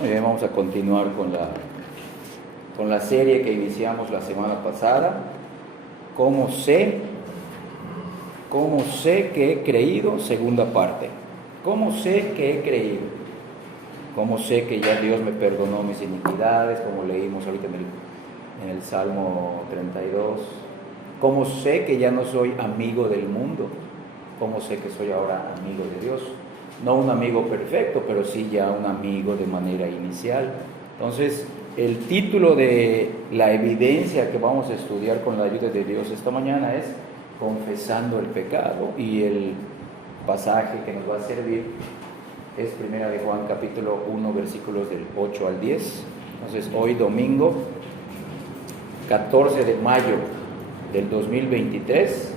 Vamos a continuar con la serie que iniciamos la semana pasada. ¿Cómo sé que he creído? Segunda parte. ¿Cómo sé que he creído? ¿Cómo sé que ya Dios me perdonó mis iniquidades? Como leímos ahorita en el Salmo 32. ¿Cómo sé que ya no soy amigo del mundo? ¿Cómo sé que soy ahora amigo de Dios? No un amigo perfecto, pero sí ya un amigo de manera inicial. Entonces, el título de la evidencia que vamos a estudiar con la ayuda de Dios esta mañana es Confesando el pecado, y el pasaje que nos va a servir es 1 de Juan capítulo 1 versículos del 8 al 10. Entonces, hoy domingo 14 de mayo del 2023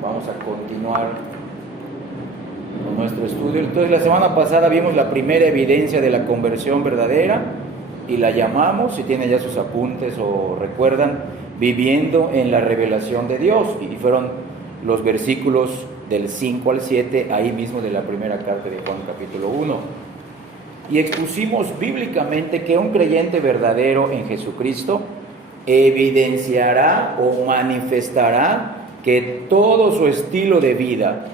vamos a continuar con nuestro estudio. Entonces, la semana pasada vimos la primera evidencia de la conversión verdadera y la llamamos, si tienen ya sus apuntes o recuerdan, viviendo en la revelación de Dios, y fueron los versículos del 5 al 7 ahí mismo de la primera carta de Juan capítulo 1, y expusimos bíblicamente que un creyente verdadero en Jesucristo evidenciará o manifestará que todo su estilo de vida,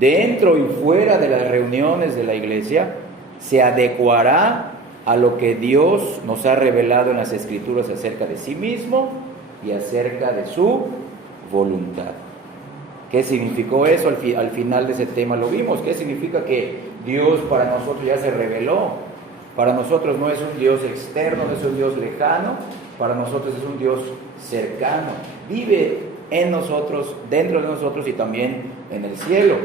dentro y fuera de las reuniones de la iglesia, se adecuará a lo que Dios nos ha revelado en las Escrituras acerca de sí mismo y acerca de su voluntad. ¿Qué significó eso? Al final de ese tema lo vimos. ¿Qué significa? Que Dios para nosotros ya se reveló. Para nosotros no es un Dios externo, no es un Dios lejano, para nosotros es un Dios cercano. Vive en nosotros, dentro de nosotros y también en el cielo.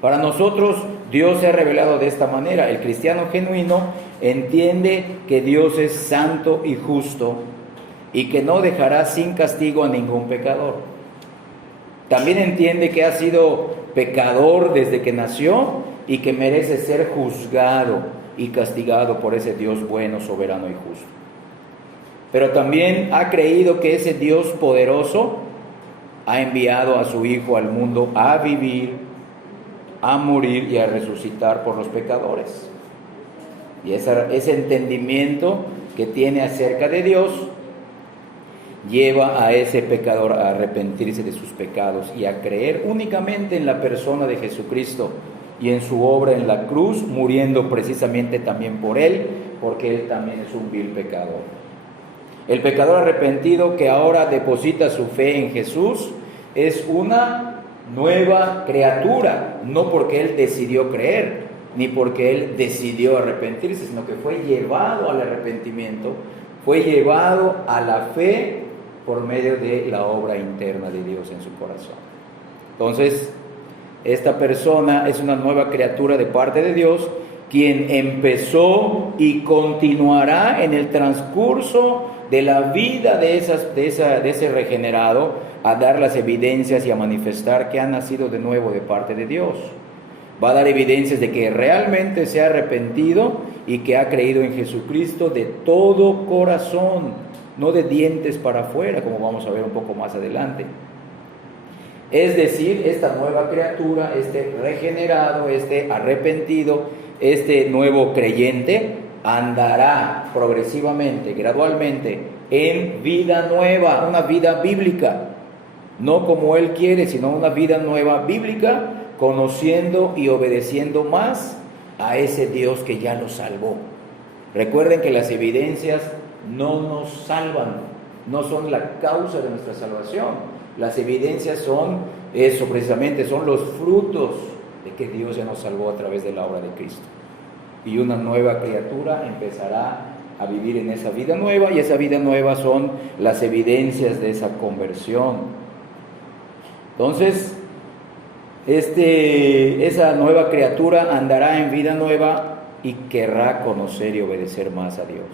Para nosotros Dios se ha revelado de esta manera. El cristiano genuino entiende que Dios es santo y justo y que no dejará sin castigo a ningún pecador. También entiende que ha sido pecador desde que nació y que merece ser juzgado y castigado por ese Dios bueno, soberano y justo. Pero también ha creído que ese Dios poderoso ha enviado a su Hijo al mundo a vivir, a morir y a resucitar por los pecadores. Y ese entendimiento que tiene acerca de Dios lleva a ese pecador a arrepentirse de sus pecados y a creer únicamente en la persona de Jesucristo y en su obra en la cruz, muriendo precisamente también por él, porque él también es un vil pecador. El pecador arrepentido que ahora deposita su fe en Jesús es una nueva criatura, no porque él decidió creer, ni porque él decidió arrepentirse, sino que fue llevado al arrepentimiento, fue llevado a la fe por medio de la obra interna de Dios en su corazón. Entonces, esta persona es una nueva criatura de parte de Dios, quien empezó y continuará en el transcurso de la vida de ese regenerado a dar las evidencias y a manifestar que ha nacido de nuevo de parte de Dios. Va a dar evidencias de que realmente se ha arrepentido y que ha creído en Jesucristo de todo corazón, no de dientes para afuera, como vamos a ver un poco más adelante. Es decir, esta nueva criatura, este regenerado, este arrepentido, este nuevo creyente, andará progresivamente, gradualmente, en vida nueva, una vida bíblica, no como él quiere, sino una vida nueva bíblica, conociendo y obedeciendo más a ese Dios que ya lo salvó. Recuerden que las evidencias no nos salvan, no son la causa de nuestra salvación. Las evidencias son eso precisamente, son los frutos de que Dios ya nos salvó a través de la obra de Cristo. Y una nueva criatura empezará a vivir en esa vida nueva, y esa vida nueva son las evidencias de esa conversión. Entonces, esa nueva criatura andará en vida nueva y querrá conocer y obedecer más a Dios.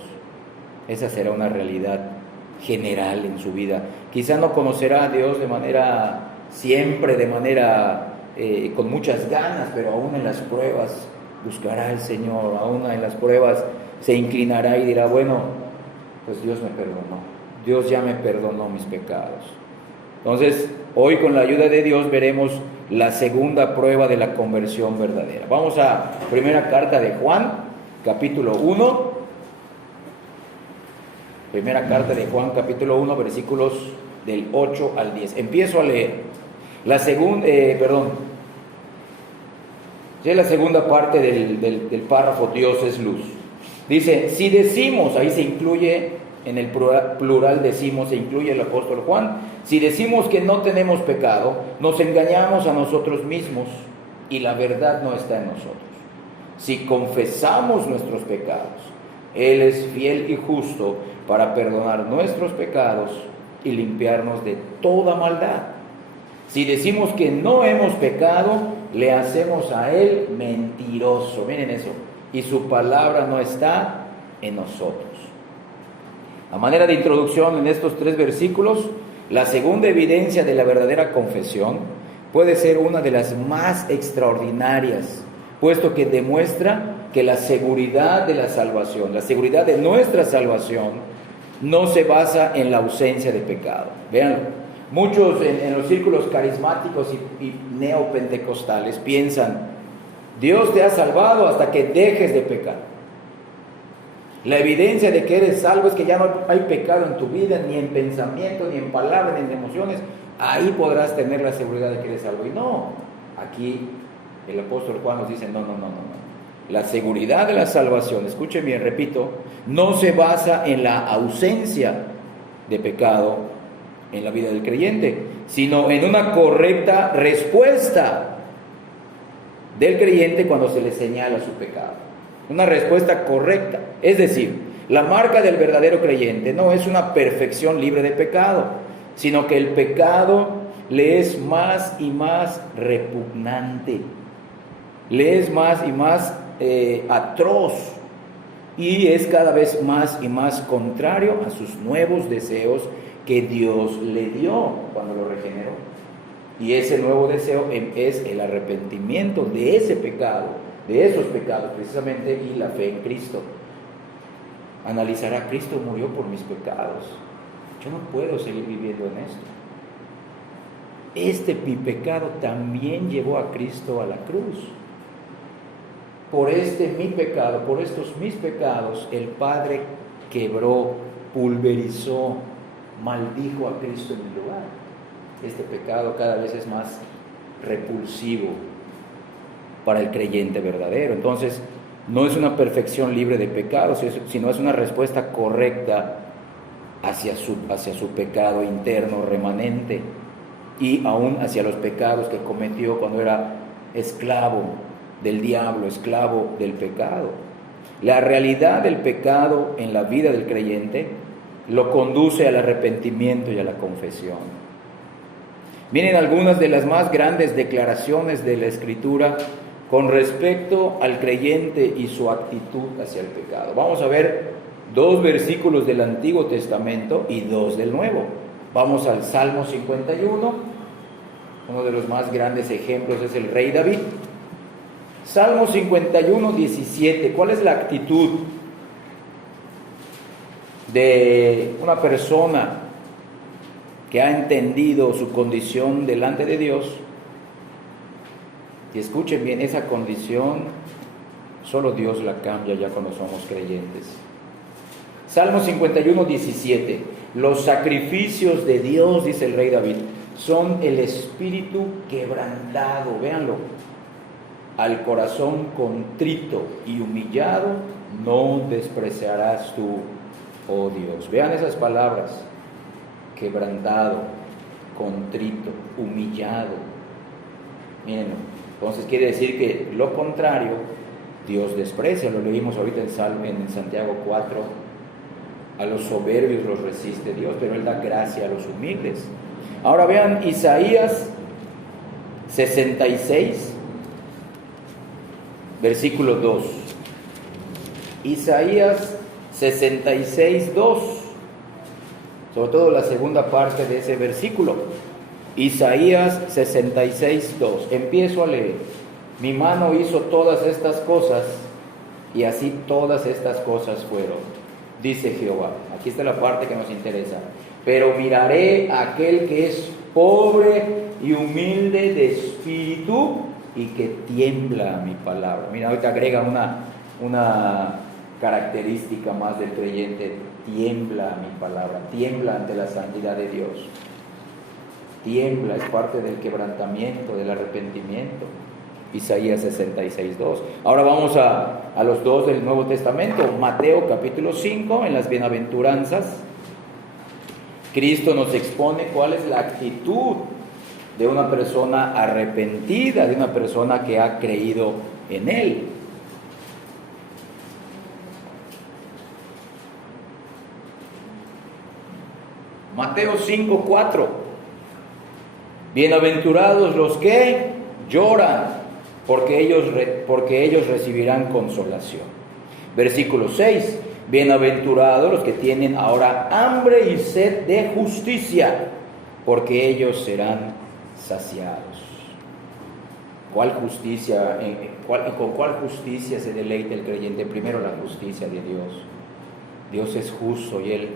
Esa será una realidad general en su vida. Quizá no conocerá a Dios de manera siempre, con muchas ganas, pero aún en las pruebas buscará al Señor, aún en las pruebas se inclinará y dirá, bueno, pues Dios me perdonó, Dios ya me perdonó mis pecados. Entonces, hoy con la ayuda de Dios veremos la segunda prueba de la conversión verdadera. Vamos a primera carta de Juan, capítulo 1. Primera carta de Juan, capítulo 1, versículos del 8 al 10. Empiezo a leer. La segunda parte del párrafo Dios es luz. Dice, si decimos, ahí se incluye, en el plural decimos, se incluye el apóstol Juan, si decimos que no tenemos pecado, nos engañamos a nosotros mismos y la verdad no está en nosotros. Si confesamos nuestros pecados, Él es fiel y justo para perdonar nuestros pecados y limpiarnos de toda maldad. Si decimos que no hemos pecado, le hacemos a Él mentiroso. Miren eso. Y su palabra no está en nosotros. A manera de introducción en estos 3 versículos, la segunda evidencia de la verdadera confesión puede ser una de las más extraordinarias, puesto que demuestra que la seguridad de la salvación, la seguridad de nuestra salvación, no se basa en la ausencia de pecado. Véanlo. Muchos en los círculos carismáticos y neopentecostales piensan, Dios te ha salvado hasta que dejes de pecar. La evidencia de que eres salvo es que ya no hay pecado en tu vida, ni en pensamiento, ni en palabras, ni en emociones. Ahí podrás tener la seguridad de que eres salvo. Y no, aquí el apóstol Juan nos dice, no. La seguridad de la salvación, escuchen bien, repito, no se basa en la ausencia de pecado en la vida del creyente, sino en una correcta respuesta del creyente cuando se le señala su pecado. Una respuesta correcta. Es decir, la marca del verdadero creyente no es una perfección libre de pecado, sino que el pecado le es más y más repugnante, le es más y más atroz, y es cada vez más y más contrario a sus nuevos deseos que Dios le dio cuando lo regeneró. Y ese nuevo deseo es el arrepentimiento de ese pecado, de esos pecados precisamente, y la fe en Cristo. Analizará, Cristo murió por mis pecados, yo no puedo seguir viviendo en esto. Mi pecado también llevó a Cristo a la cruz. Por mi pecado, por estos mis pecados, el Padre quebró, pulverizó, maldijo a Cristo en mi lugar. Este pecado cada vez es más repulsivo para el creyente verdadero. Entonces, no es una perfección libre de pecados, sino es una respuesta correcta hacia su pecado interno remanente, y aún hacia los pecados que cometió cuando era esclavo del diablo, esclavo del pecado. La realidad del pecado en la vida del creyente lo conduce al arrepentimiento y a la confesión. Miren algunas de las más grandes declaraciones de la Escritura con respecto al creyente y su actitud hacia el pecado. Vamos a ver 2 versículos del Antiguo Testamento y 2 del Nuevo. Vamos al Salmo 51. Uno de los más grandes ejemplos es el rey David. Salmo 51, 17. ¿Cuál es la actitud de una persona que ha entendido su condición delante de Dios? Y escuchen bien, esa condición solo Dios la cambia ya cuando somos creyentes. Salmo 51, 17. Los sacrificios de Dios, dice el rey David, son el espíritu quebrantado. Véanlo. Al corazón contrito y humillado no despreciarás tú, oh Dios. Vean esas palabras: quebrantado, contrito, humillado. Mírenlo. Entonces quiere decir que lo contrario Dios desprecia. Lo leímos ahorita en Santiago 4. A los soberbios los resiste Dios, pero Él da gracia a los humildes. Ahora vean Isaías 66, versículo 2. Isaías 66, 2. Sobre todo la segunda parte de ese versículo. Isaías 66, 2. Empiezo a leer. Mi mano hizo todas estas cosas, y así todas estas cosas fueron, dice Jehová. Aquí está la parte que nos interesa. Pero miraré a aquel que es pobre y humilde de espíritu y que tiembla a mi palabra. Mira, ahorita agrega una característica más del creyente: tiembla mi palabra, tiembla ante la santidad de Dios. Tiembla, es parte del quebrantamiento, del arrepentimiento. Isaías 66:2. Ahora vamos a los dos del Nuevo Testamento. Mateo capítulo 5, en las bienaventuranzas, Cristo nos expone cuál es la actitud de una persona arrepentida, de una persona que ha creído en Él. Mateo 5:4. Bienaventurados los que lloran, porque ellos recibirán consolación. Versículo 6. Bienaventurados los que tienen ahora hambre y sed de justicia, porque ellos serán saciados. ¿Cuál justicia? ¿Con cuál justicia se deleita el creyente? Primero, la justicia de Dios. Dios es justo y Él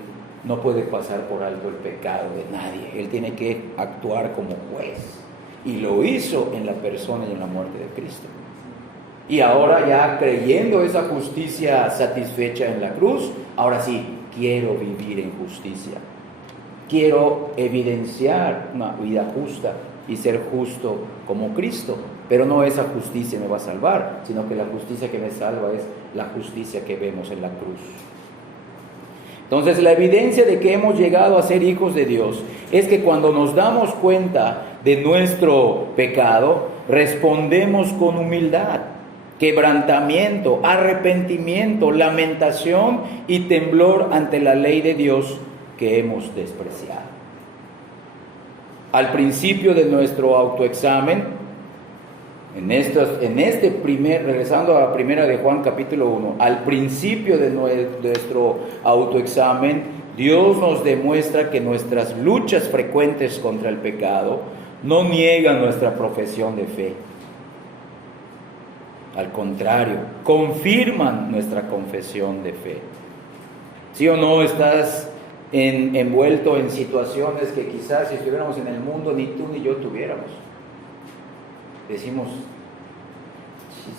no puede pasar por alto el pecado de nadie. Él tiene que actuar como juez. Y lo hizo en la persona y en la muerte de Cristo. Y ahora, ya creyendo esa justicia satisfecha en la cruz, ahora sí, quiero vivir en justicia. Quiero evidenciar una vida justa y ser justo como Cristo. Pero no esa justicia me va a salvar, sino que la justicia que me salva es la justicia que vemos en la cruz. Entonces, la evidencia de que hemos llegado a ser hijos de Dios es que cuando nos damos cuenta de nuestro pecado, respondemos con humildad, quebrantamiento, arrepentimiento, lamentación y temblor ante la ley de Dios que hemos despreciado. Al principio de nuestro autoexamen, regresando a la primera de Juan capítulo 1, al principio de nuestro autoexamen, Dios nos demuestra que nuestras luchas frecuentes contra el pecado no niegan nuestra profesión de fe. Al contrario, confirman nuestra confesión de fe. ¿Sí o no estás envuelto en situaciones que quizás si estuviéramos en el mundo ni tú ni yo tuviéramos? Decimos,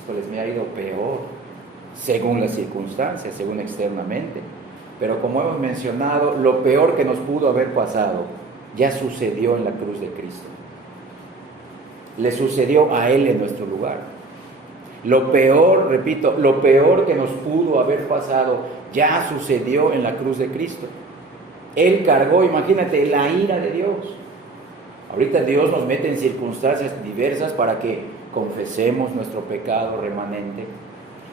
pues me ha ido peor, según las circunstancias, según externamente. Pero como hemos mencionado, lo peor que nos pudo haber pasado ya sucedió en la cruz de Cristo. Le sucedió a Él en nuestro lugar. Lo peor, repito, lo peor que nos pudo haber pasado ya sucedió en la cruz de Cristo. Él cargó, imagínate, la ira de Dios. Ahorita Dios nos mete en circunstancias diversas para que confesemos nuestro pecado remanente,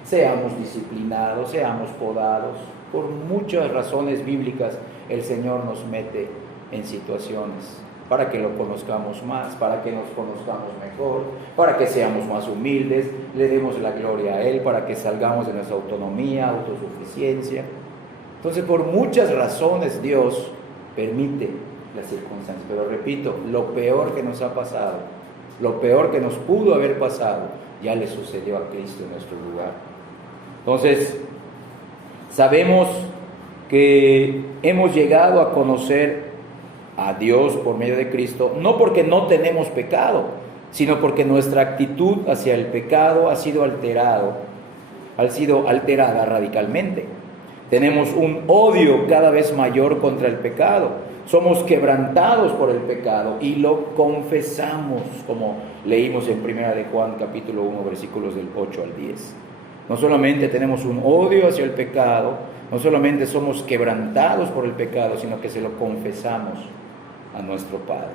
seamos disciplinados, seamos podados. Por muchas razones bíblicas el Señor nos mete en situaciones para que lo conozcamos más, para que nos conozcamos mejor, para que seamos más humildes, le demos la gloria a Él, para que salgamos de nuestra autonomía, autosuficiencia. Entonces, por muchas razones Dios permite las circunstancias, pero repito, lo peor que nos ha pasado, lo peor que nos pudo haber pasado, ya le sucedió a Cristo en nuestro lugar. Entonces, sabemos que hemos llegado a conocer a Dios por medio de Cristo, no porque no tenemos pecado, sino porque nuestra actitud hacia el pecado ha sido alterada radicalmente. Tenemos un odio cada vez mayor contra el pecado. Somos quebrantados por el pecado y lo confesamos, como leímos en 1 de Juan capítulo 1, versículos del 8 al 10. No solamente tenemos un odio hacia el pecado, no solamente somos quebrantados por el pecado, sino que se lo confesamos a nuestro Padre.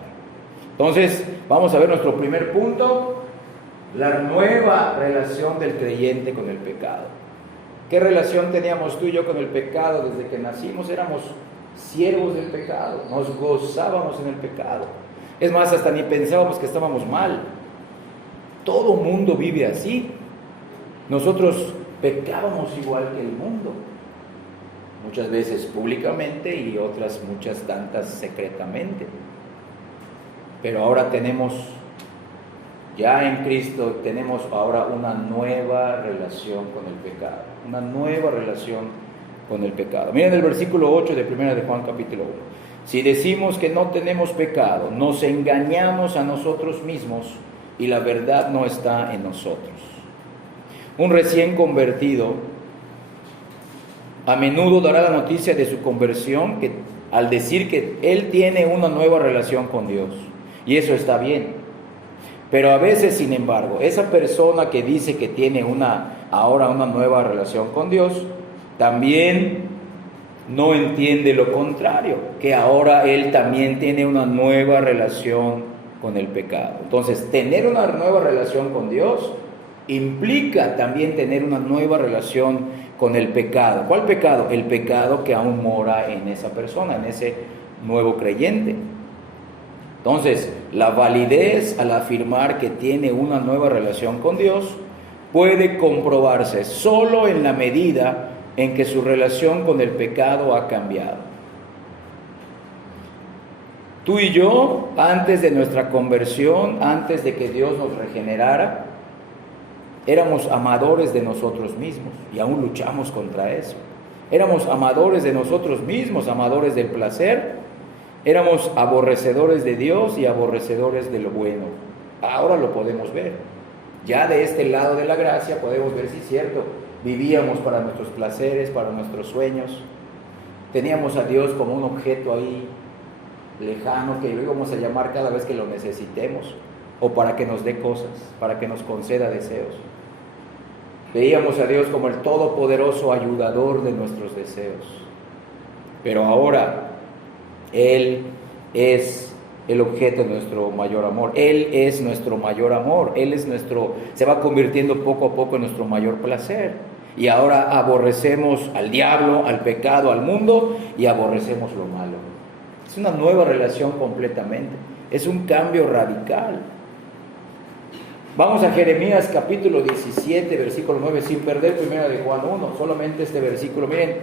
Entonces, vamos a ver nuestro primer punto, la nueva relación del creyente con el pecado. ¿Qué relación teníamos tú y yo con el pecado desde que nacimos? Éramos siervos del pecado, nos gozábamos en el pecado. Es más, hasta ni pensábamos que estábamos mal. Todo mundo vive así. Nosotros pecábamos igual que el mundo, muchas veces públicamente y otras muchas tantas secretamente. Pero ahora tenemos, ya en Cristo, tenemos ahora una nueva relación con el pecado, una nueva relación con el pecado. Miren el versículo 8 de 1 de Juan capítulo 1. Si decimos que no tenemos pecado, nos engañamos a nosotros mismos y la verdad no está en nosotros. Un recién convertido a menudo dará la noticia de su conversión al decir que él tiene una nueva relación con Dios. Y eso está bien. Pero a veces, sin embargo, esa persona que dice que tiene ahora una nueva relación con Dios, también no entiende lo contrario, que ahora él también tiene una nueva relación con el pecado. Entonces, tener una nueva relación con Dios implica también tener una nueva relación con el pecado. ¿Cuál pecado? El pecado que aún mora en esa persona, en ese nuevo creyente. Entonces, la validez al afirmar que tiene una nueva relación con Dios puede comprobarse solo en la medida en que su relación con el pecado ha cambiado. Tú y yo, antes de nuestra conversión, antes de que Dios nos regenerara, éramos amadores de nosotros mismos y aún luchamos contra eso. Éramos amadores de nosotros mismos, amadores del placer. Éramos aborrecedores de Dios y aborrecedores de lo bueno. Ahora lo podemos ver. Ya de este lado de la gracia podemos ver si es cierto. Vivíamos para nuestros placeres, para nuestros sueños. Teníamos a Dios como un objeto ahí lejano que lo íbamos a llamar cada vez que lo necesitemos, o para que nos dé cosas, para que nos conceda deseos. Veíamos a Dios como el todopoderoso ayudador de nuestros deseos. Pero ahora Él es el objeto de nuestro mayor amor. Él es nuestro mayor amor. Se va convirtiendo poco a poco en nuestro mayor placer. Y ahora aborrecemos al diablo, al pecado, al mundo, y aborrecemos lo malo. Es una nueva relación completamente. Es un cambio radical. Vamos a Jeremías capítulo 17, versículo 9, sin perder 1 de Juan 1, solamente este versículo. Miren,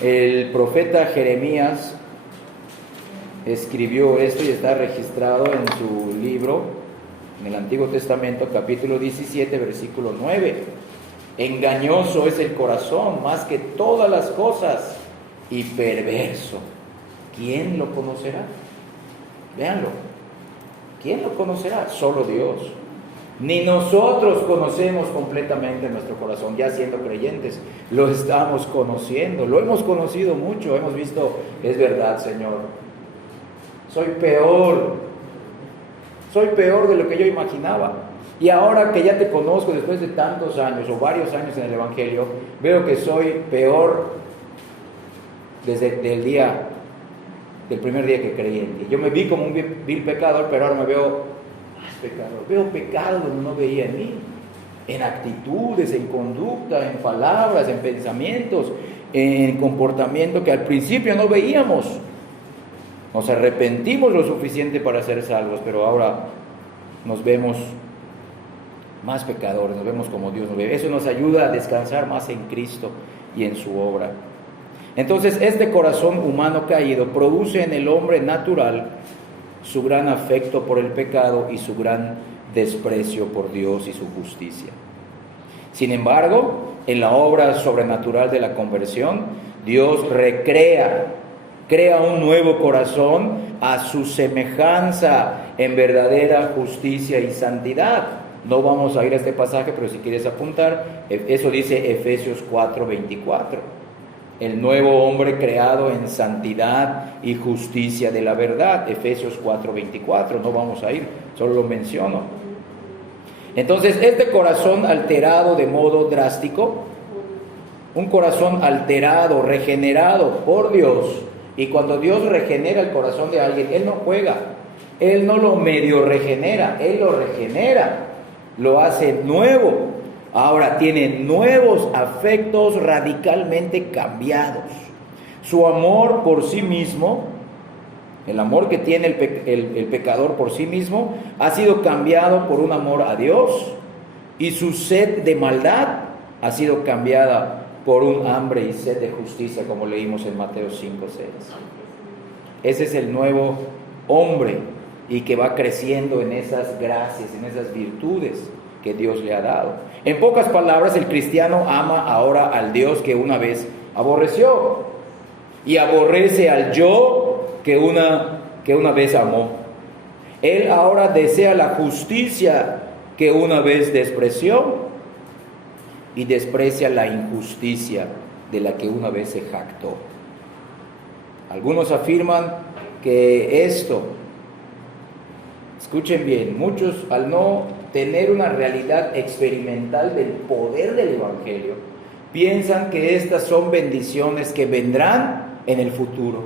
el profeta Jeremías escribió esto y está registrado en su libro, en el Antiguo Testamento, capítulo 17, versículo 9. Engañoso es el corazón más que todas las cosas y perverso. ¿Quién lo conocerá? Véanlo. ¿Quién lo conocerá? Solo Dios. Ni nosotros conocemos completamente nuestro corazón, ya siendo creyentes, lo estamos conociendo, lo hemos conocido mucho, hemos visto, es verdad, Señor, soy peor de lo que yo imaginaba. Y ahora que ya te conozco después de tantos años o varios años en el Evangelio, veo que soy peor desde del primer día que creí en ti. Yo me vi como un vil pecador, pero ahora me veo más pecador. Veo pecado donde no veía en mí, en actitudes, en conducta, en palabras, en pensamientos, en comportamiento que al principio no veíamos. Nos arrepentimos lo suficiente para ser salvos, pero ahora nos vemos más pecadores, nos vemos como Dios nos ve. Eso nos ayuda a descansar más en Cristo y en su obra. Entonces, este corazón humano caído produce en el hombre natural su gran afecto por el pecado y su gran desprecio por Dios y su justicia. Sin embargo, en la obra sobrenatural de la conversión, Dios crea un nuevo corazón a su semejanza en verdadera justicia y santidad. No vamos a ir a este pasaje, pero si quieres apuntar, eso dice Efesios 4:24. El nuevo hombre creado en santidad y justicia de la verdad. Efesios 4:24. No vamos a ir, solo lo menciono. Entonces, este corazón alterado de modo drástico, un corazón alterado, regenerado por Dios, y cuando Dios regenera el corazón de alguien, Él no juega, Él no lo medio regenera, Él lo regenera, lo hace nuevo. Ahora tiene nuevos afectos radicalmente cambiados. Su amor por sí mismo, el amor que tiene el pecador por sí mismo, ha sido cambiado por un amor a Dios, y su sed de maldad ha sido cambiada por un hambre y sed de justicia, como leímos en Mateo 5:6. Ese es el nuevo hombre, y que va creciendo en esas gracias, en esas virtudes que Dios le ha dado. En pocas palabras, el cristiano ama ahora al Dios que una vez aborreció, y aborrece al yo que una vez amó. Él ahora desea la justicia que una vez despreció. y desprecia la injusticia de la que una vez se jactó. Algunos afirman que esto, escuchen bien, muchos al no tener una realidad experimental del poder del Evangelio, piensan que estas son bendiciones que vendrán en el futuro.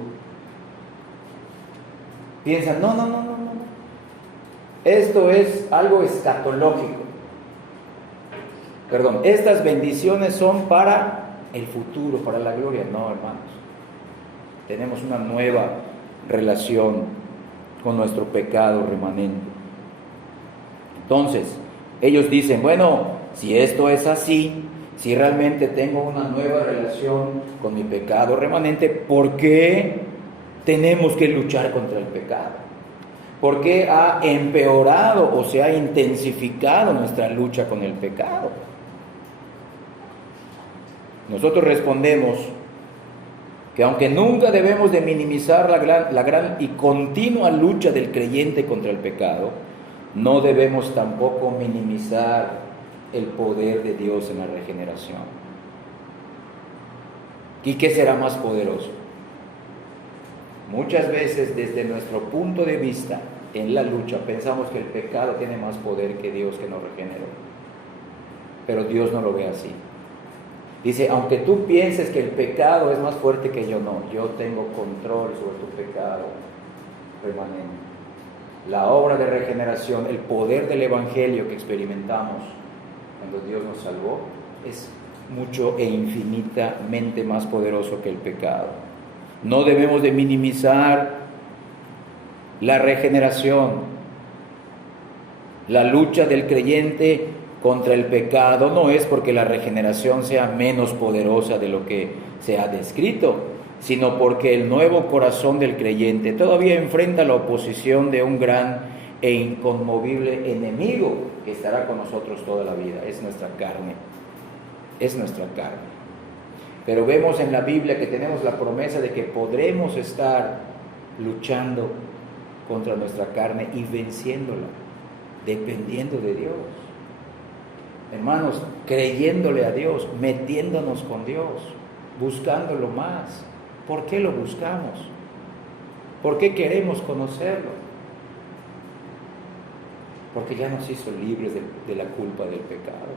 Piensan, no. Esto es algo escatológico. Perdón, estas bendiciones son para el futuro, para la gloria. No, hermanos. Tenemos una nueva relación con nuestro pecado remanente. Entonces, ellos dicen, bueno, si esto es así, si realmente tengo una nueva relación con mi pecado remanente, ¿por qué tenemos que luchar contra el pecado? ¿Por qué ha empeorado o se ha intensificado nuestra lucha con el pecado? Nosotros respondemos que aunque nunca debemos de minimizar la gran y continua lucha del creyente contra el pecado, no debemos tampoco minimizar el poder de Dios en la regeneración. ¿Y qué será más poderoso? Muchas veces desde nuestro punto de vista en la lucha pensamos que el pecado tiene más poder que Dios que nos regeneró. Pero Dios no lo ve así. Dice, aunque tú pienses que el pecado es más fuerte que yo, no, yo tengo control sobre tu pecado remanente. La obra de regeneración, el poder del Evangelio que experimentamos cuando Dios nos salvó, es mucho e infinitamente más poderoso que el pecado. No debemos de minimizar la regeneración, la lucha del creyente contra el pecado. No es porque la regeneración sea menos poderosa de lo que se ha descrito, sino porque el nuevo corazón del creyente todavía enfrenta la oposición de un gran e inconmovible enemigo que estará con nosotros toda la vida. Es nuestra carne, es nuestra carne. Pero vemos en la Biblia que tenemos la promesa de que podremos estar luchando contra nuestra carne y venciéndola, dependiendo de Dios. Hermanos, creyéndole a Dios, metiéndonos con Dios, buscándolo más. ¿Por qué lo buscamos? ¿Por qué queremos conocerlo? Porque ya nos hizo libres de la culpa del pecado.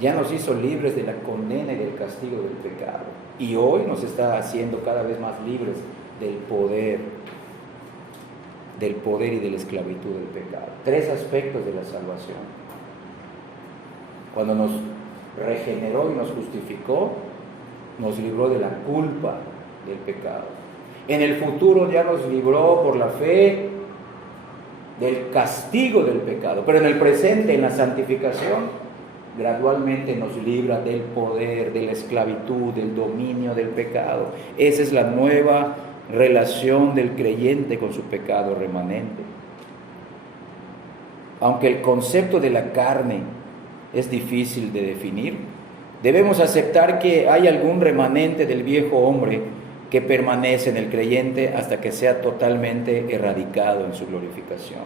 Ya nos hizo libres de la condena y del castigo del pecado. Y hoy nos está haciendo cada vez más libres del poder y de la esclavitud del pecado. 3 aspectos de la salvación. Cuando nos regeneró y nos justificó, nos libró de la culpa del pecado. En el futuro ya nos libró por la fe del castigo del pecado. Pero en el presente, en la santificación, gradualmente nos libra del poder, de la esclavitud, del dominio del pecado. Esa es la nueva relación del creyente con su pecado remanente. Aunque el concepto de la carne es difícil de definir, debemos aceptar que hay algún remanente del viejo hombre que permanece en el creyente hasta que sea totalmente erradicado en su glorificación.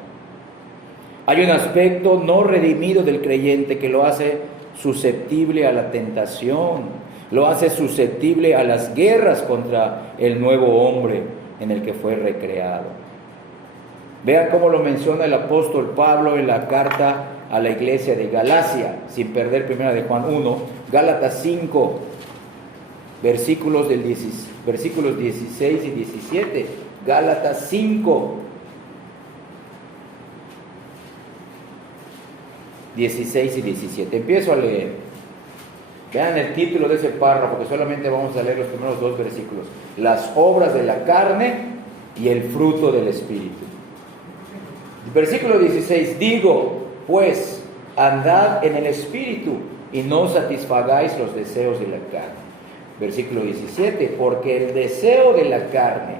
Hay un aspecto no redimido del creyente que lo hace susceptible a la tentación, lo hace susceptible a las guerras contra el nuevo hombre en el que fue recreado. Vean cómo lo menciona el apóstol Pablo en la carta a la iglesia de Galacia, sin perder 1 de Juan 1, Gálatas 5, versículos 16 y 17, Gálatas 5, 16 y 17. Empiezo a leer. Vean el título de ese párrafo, porque solamente vamos a leer los primeros 2 versículos. Las obras de la carne y el fruto del Espíritu. Versículo 16. Digo, pues, andad en el Espíritu y no satisfagáis los deseos de la carne. Versículo 17. Porque el deseo de la carne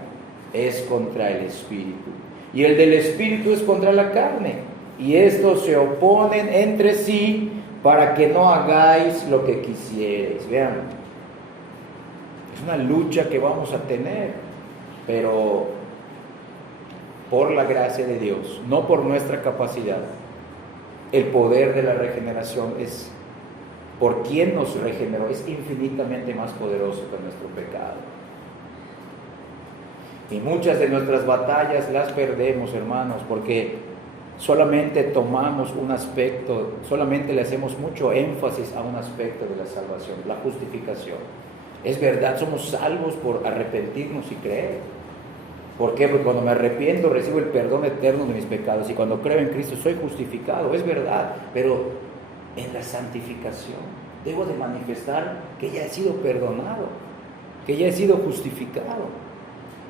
es contra el Espíritu, y el del Espíritu es contra la carne. Y estos se oponen entre sí para que no hagáis lo que quisierais. Vean, es una lucha que vamos a tener, pero por la gracia de Dios, no por nuestra capacidad. El poder de la regeneración es por quien nos regeneró, es infinitamente más poderoso que nuestro pecado. Y muchas de nuestras batallas las perdemos, hermanos, porque solamente tomamos un aspecto, solamente le hacemos mucho énfasis a un aspecto de la salvación, la justificación. Es verdad, somos salvos por arrepentirnos y creer. ¿Por qué? Porque cuando me arrepiento recibo el perdón eterno de mis pecados, y cuando creo en Cristo soy justificado, es verdad, pero en la santificación debo de manifestar que ya he sido perdonado, que ya he sido justificado.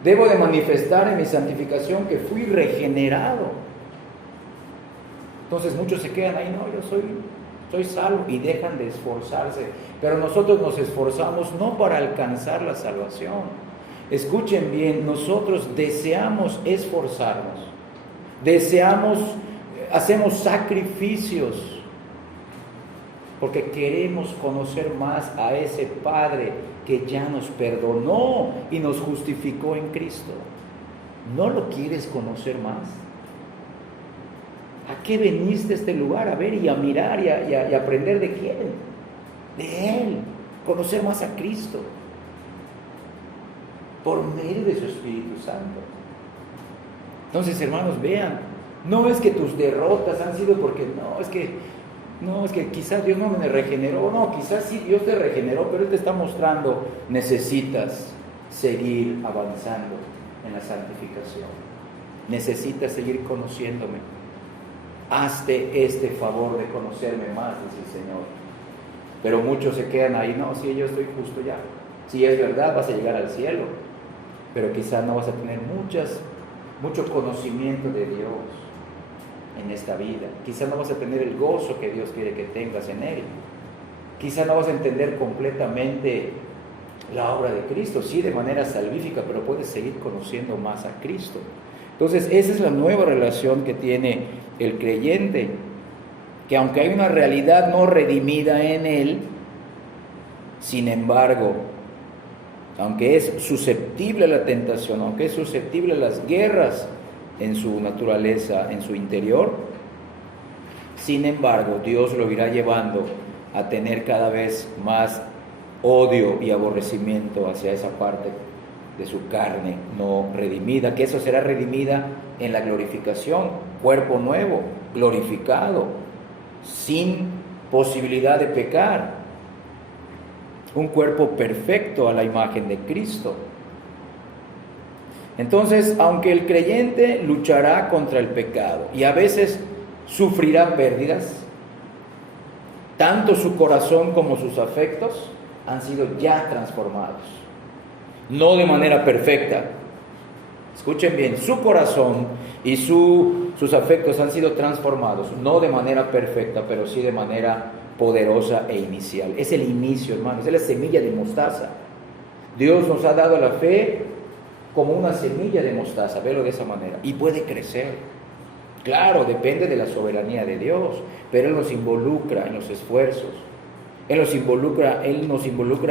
Debo de manifestar en mi santificación que fui regenerado. Entonces muchos se quedan ahí, no, yo soy salvo, y dejan de esforzarse. Pero nosotros nos esforzamos no para alcanzar la salvación. Escuchen bien, nosotros deseamos esforzarnos, hacemos sacrificios, porque queremos conocer más a ese Padre que ya nos perdonó y nos justificó en Cristo. ¿No lo quieres conocer más? ¿A qué veniste a este lugar? A ver y a mirar y a aprender de quién, de Él, conocer más a Cristo por medio de su Espíritu Santo. Entonces, hermanos, vean, no es que tus derrotas han sido porque no, es que quizás Dios no me regeneró. No, quizás sí Dios te regeneró, pero Él te está mostrando, necesitas seguir avanzando en la santificación, necesitas seguir conociéndome. Hazte este favor de conocerme más, dice el Señor. Pero muchos se quedan ahí, no, sí, yo estoy justo ya. Sí, es verdad, vas a llegar al cielo, pero quizás no vas a tener mucho conocimiento de Dios en esta vida. Quizás no vas a tener el gozo que Dios quiere que tengas en Él. Quizás no vas a entender completamente la obra de Cristo, sí, de manera salvífica, pero puedes seguir conociendo más a Cristo. Entonces, esa es la nueva relación que tiene el creyente, que aunque hay una realidad no redimida en él, sin embargo, aunque es susceptible a la tentación, aunque es susceptible a las guerras en su naturaleza, en su interior, sin embargo, Dios lo irá llevando a tener cada vez más odio y aborrecimiento hacia esa parte de su carne no redimida, que eso será redimida en la glorificación, cuerpo nuevo, glorificado, sin posibilidad de pecar, un cuerpo perfecto a la imagen de Cristo. Entonces, aunque el creyente luchará contra el pecado y a veces sufrirá pérdidas, tanto su corazón como sus afectos han sido ya transformados. No de manera perfecta. Escuchen bien, su corazón y sus afectos han sido transformados, no de manera perfecta, pero sí de manera poderosa e inicial. Es el inicio, hermanos, es la semilla de mostaza. Dios nos ha dado la fe como una semilla de mostaza, velo de esa manera, y puede crecer. Claro, depende de la soberanía de Dios, pero Él nos involucra en los esfuerzos, Él nos involucra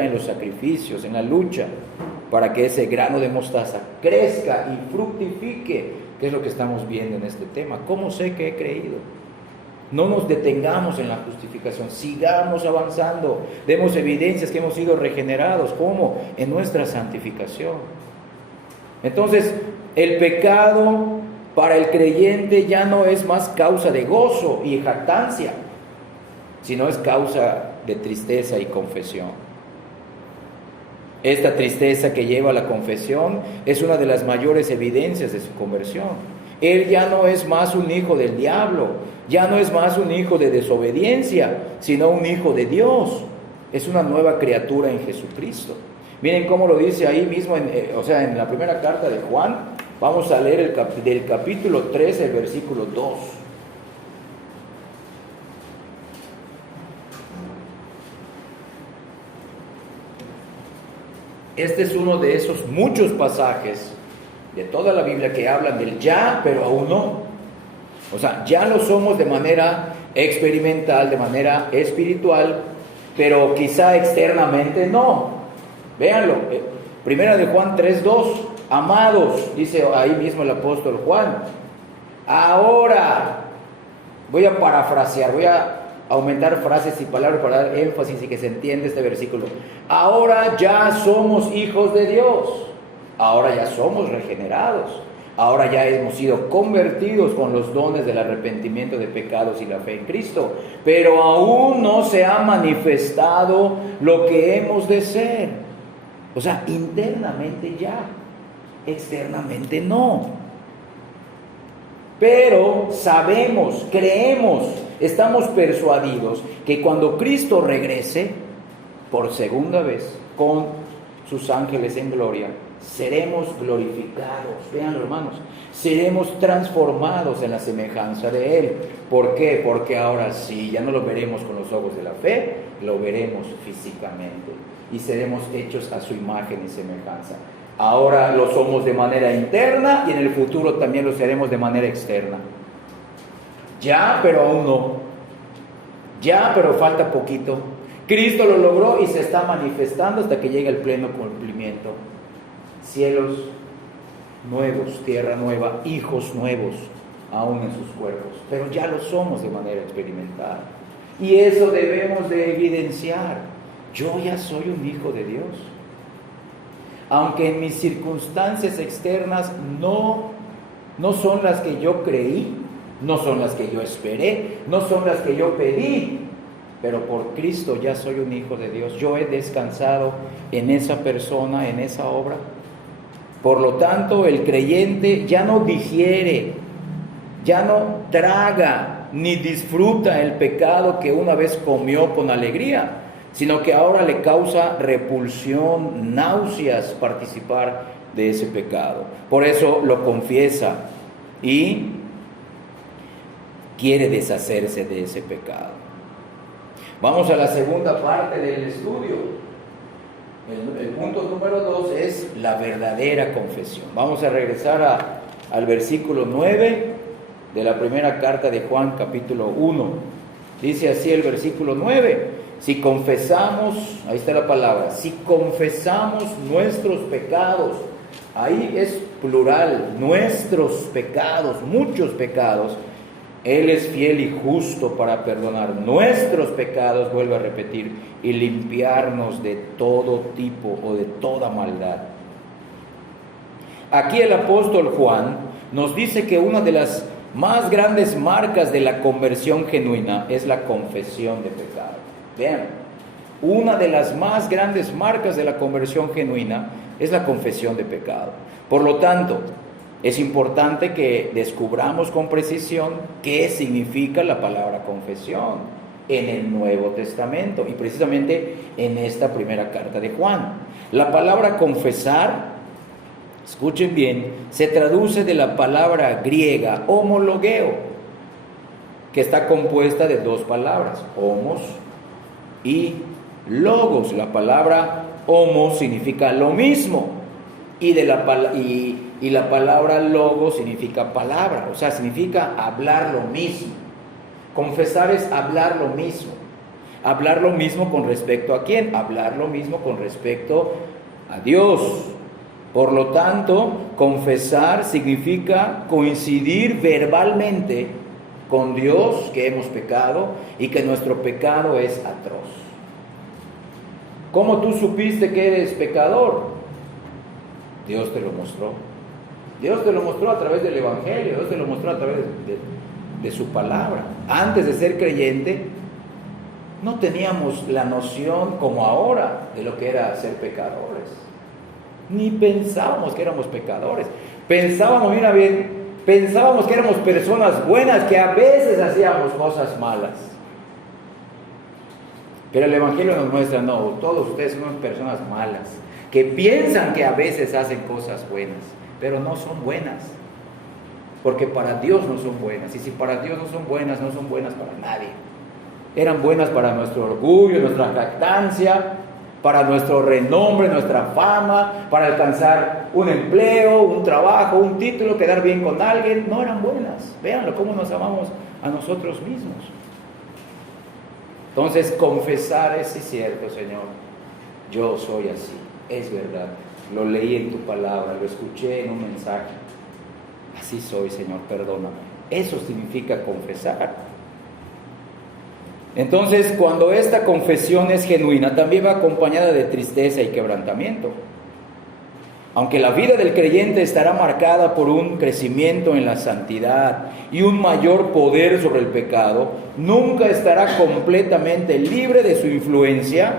en los sacrificios, en la lucha, para que ese grano de mostaza crezca y fructifique, que es lo que estamos viendo en este tema. ¿Cómo sé que he creído? No nos detengamos en la justificación, sigamos avanzando, demos evidencias que hemos sido regenerados. ¿Cómo? En nuestra santificación. Entonces, el pecado para el creyente ya no es más causa de gozo y jactancia, sino es causa de tristeza y confesión. Esta tristeza que lleva a la confesión es una de las mayores evidencias de su conversión. Él ya no es más un hijo del diablo, ya no es más un hijo de desobediencia, sino un hijo de Dios. Es una nueva criatura en Jesucristo. Miren cómo lo dice ahí mismo, en la primera carta de Juan. Vamos a leer del capítulo 13, el versículo 2. Este es uno de esos muchos pasajes de toda la Biblia que hablan del ya, pero aún no. O sea, ya lo somos de manera experimental, de manera espiritual, pero quizá externamente no. Véanlo, primera de Juan 3:2, amados, dice ahí mismo el apóstol Juan, ahora, voy a parafrasear, voy a aumentar frases y palabras para dar énfasis y que se entienda este versículo. Ahora ya somos hijos de Dios, ahora ya somos regenerados, ahora ya hemos sido convertidos con los dones del arrepentimiento de pecados y la fe en Cristo, pero aún no se ha manifestado lo que hemos de ser. O sea, internamente ya, externamente no. Pero sabemos, creemos, estamos persuadidos que cuando Cristo regrese por segunda vez con sus ángeles en gloria, seremos glorificados. Véanlo, hermanos, seremos transformados en la semejanza de Él. ¿Por qué? Porque ahora sí, ya no lo veremos con los ojos de la fe, lo veremos físicamente y seremos hechos a su imagen y semejanza. Ahora lo somos de manera interna y en el futuro también lo seremos de manera externa. Ya, pero aún no. Ya, pero falta poquito. Cristo lo logró y se está manifestando hasta que llegue el pleno cumplimiento. Cielos nuevos, tierra nueva, hijos nuevos, aún en sus cuerpos. Pero ya lo somos de manera experimental. Y eso debemos de evidenciar. Yo ya soy un hijo de Dios. Aunque en mis circunstancias externas no son las que yo creí, no son las que yo esperé, no son las que yo pedí, pero por Cristo ya soy un hijo de Dios. Yo he descansado en esa persona, en esa obra. Por lo tanto, el creyente ya no digiere, ya no traga ni disfruta el pecado que una vez comió con alegría, sino que ahora le causa repulsión, náuseas participar de ese pecado. Por eso lo confiesa y quiere deshacerse de ese pecado. Vamos a la segunda parte del estudio. El punto número 2 es la verdadera confesión. Vamos a regresar al versículo 9 de la primera carta de Juan, capítulo 1. Dice así el versículo 9: si confesamos, ahí está la palabra, si confesamos nuestros pecados, ahí es plural, nuestros pecados, muchos pecados, Él es fiel y justo para perdonar nuestros pecados, vuelvo a repetir, y limpiarnos de todo tipo o de toda maldad. Aquí el apóstol Juan nos dice que una de las más grandes marcas de la conversión genuina es la confesión de pecado. Vean, una de las más grandes marcas de la conversión genuina es la confesión de pecado. Por lo tanto, es importante que descubramos con precisión qué significa la palabra confesión en el Nuevo Testamento y precisamente en esta primera carta de Juan. La palabra confesar, escuchen bien, se traduce de la palabra griega homologeo, que está compuesta de dos palabras, homos y logos. La palabra homo significa lo mismo y la palabra logos significa palabra, o sea, significa hablar lo mismo. Confesar es hablar lo mismo. Hablar lo mismo con respecto a quién? Hablar lo mismo con respecto a Dios. Por lo tanto, confesar significa coincidir verbalmente con Dios que hemos pecado y que nuestro pecado es atroz. ¿Cómo tú supiste que eres pecador? Dios te lo mostró. Dios te lo mostró a través del Evangelio, Dios te lo mostró a través de su palabra. Antes de ser creyente, no teníamos la noción como ahora de lo que era ser pecadores. Ni pensábamos que éramos pecadores. Pensábamos que éramos personas buenas, que a veces hacíamos cosas malas. Pero el Evangelio nos muestra, no, todos ustedes son personas malas, que piensan que a veces hacen cosas buenas, pero no son buenas. Porque para Dios no son buenas. Y si para Dios no son buenas para nadie. Eran buenas para nuestro orgullo, nuestra jactancia, para nuestro renombre, nuestra fama, para alcanzar un empleo, un trabajo, un título, quedar bien con alguien. No eran buenas. Véanlo, cómo nos amamos a nosotros mismos. Entonces, confesar es, sí, cierto, Señor, yo soy así, es verdad. Lo leí en tu palabra, lo escuché en un mensaje. Así soy, Señor, perdóname. Eso significa confesar. Entonces, cuando esta confesión es genuina, también va acompañada de tristeza y quebrantamiento. Aunque la vida del creyente estará marcada por un crecimiento en la santidad y un mayor poder sobre el pecado, nunca estará completamente libre de su influencia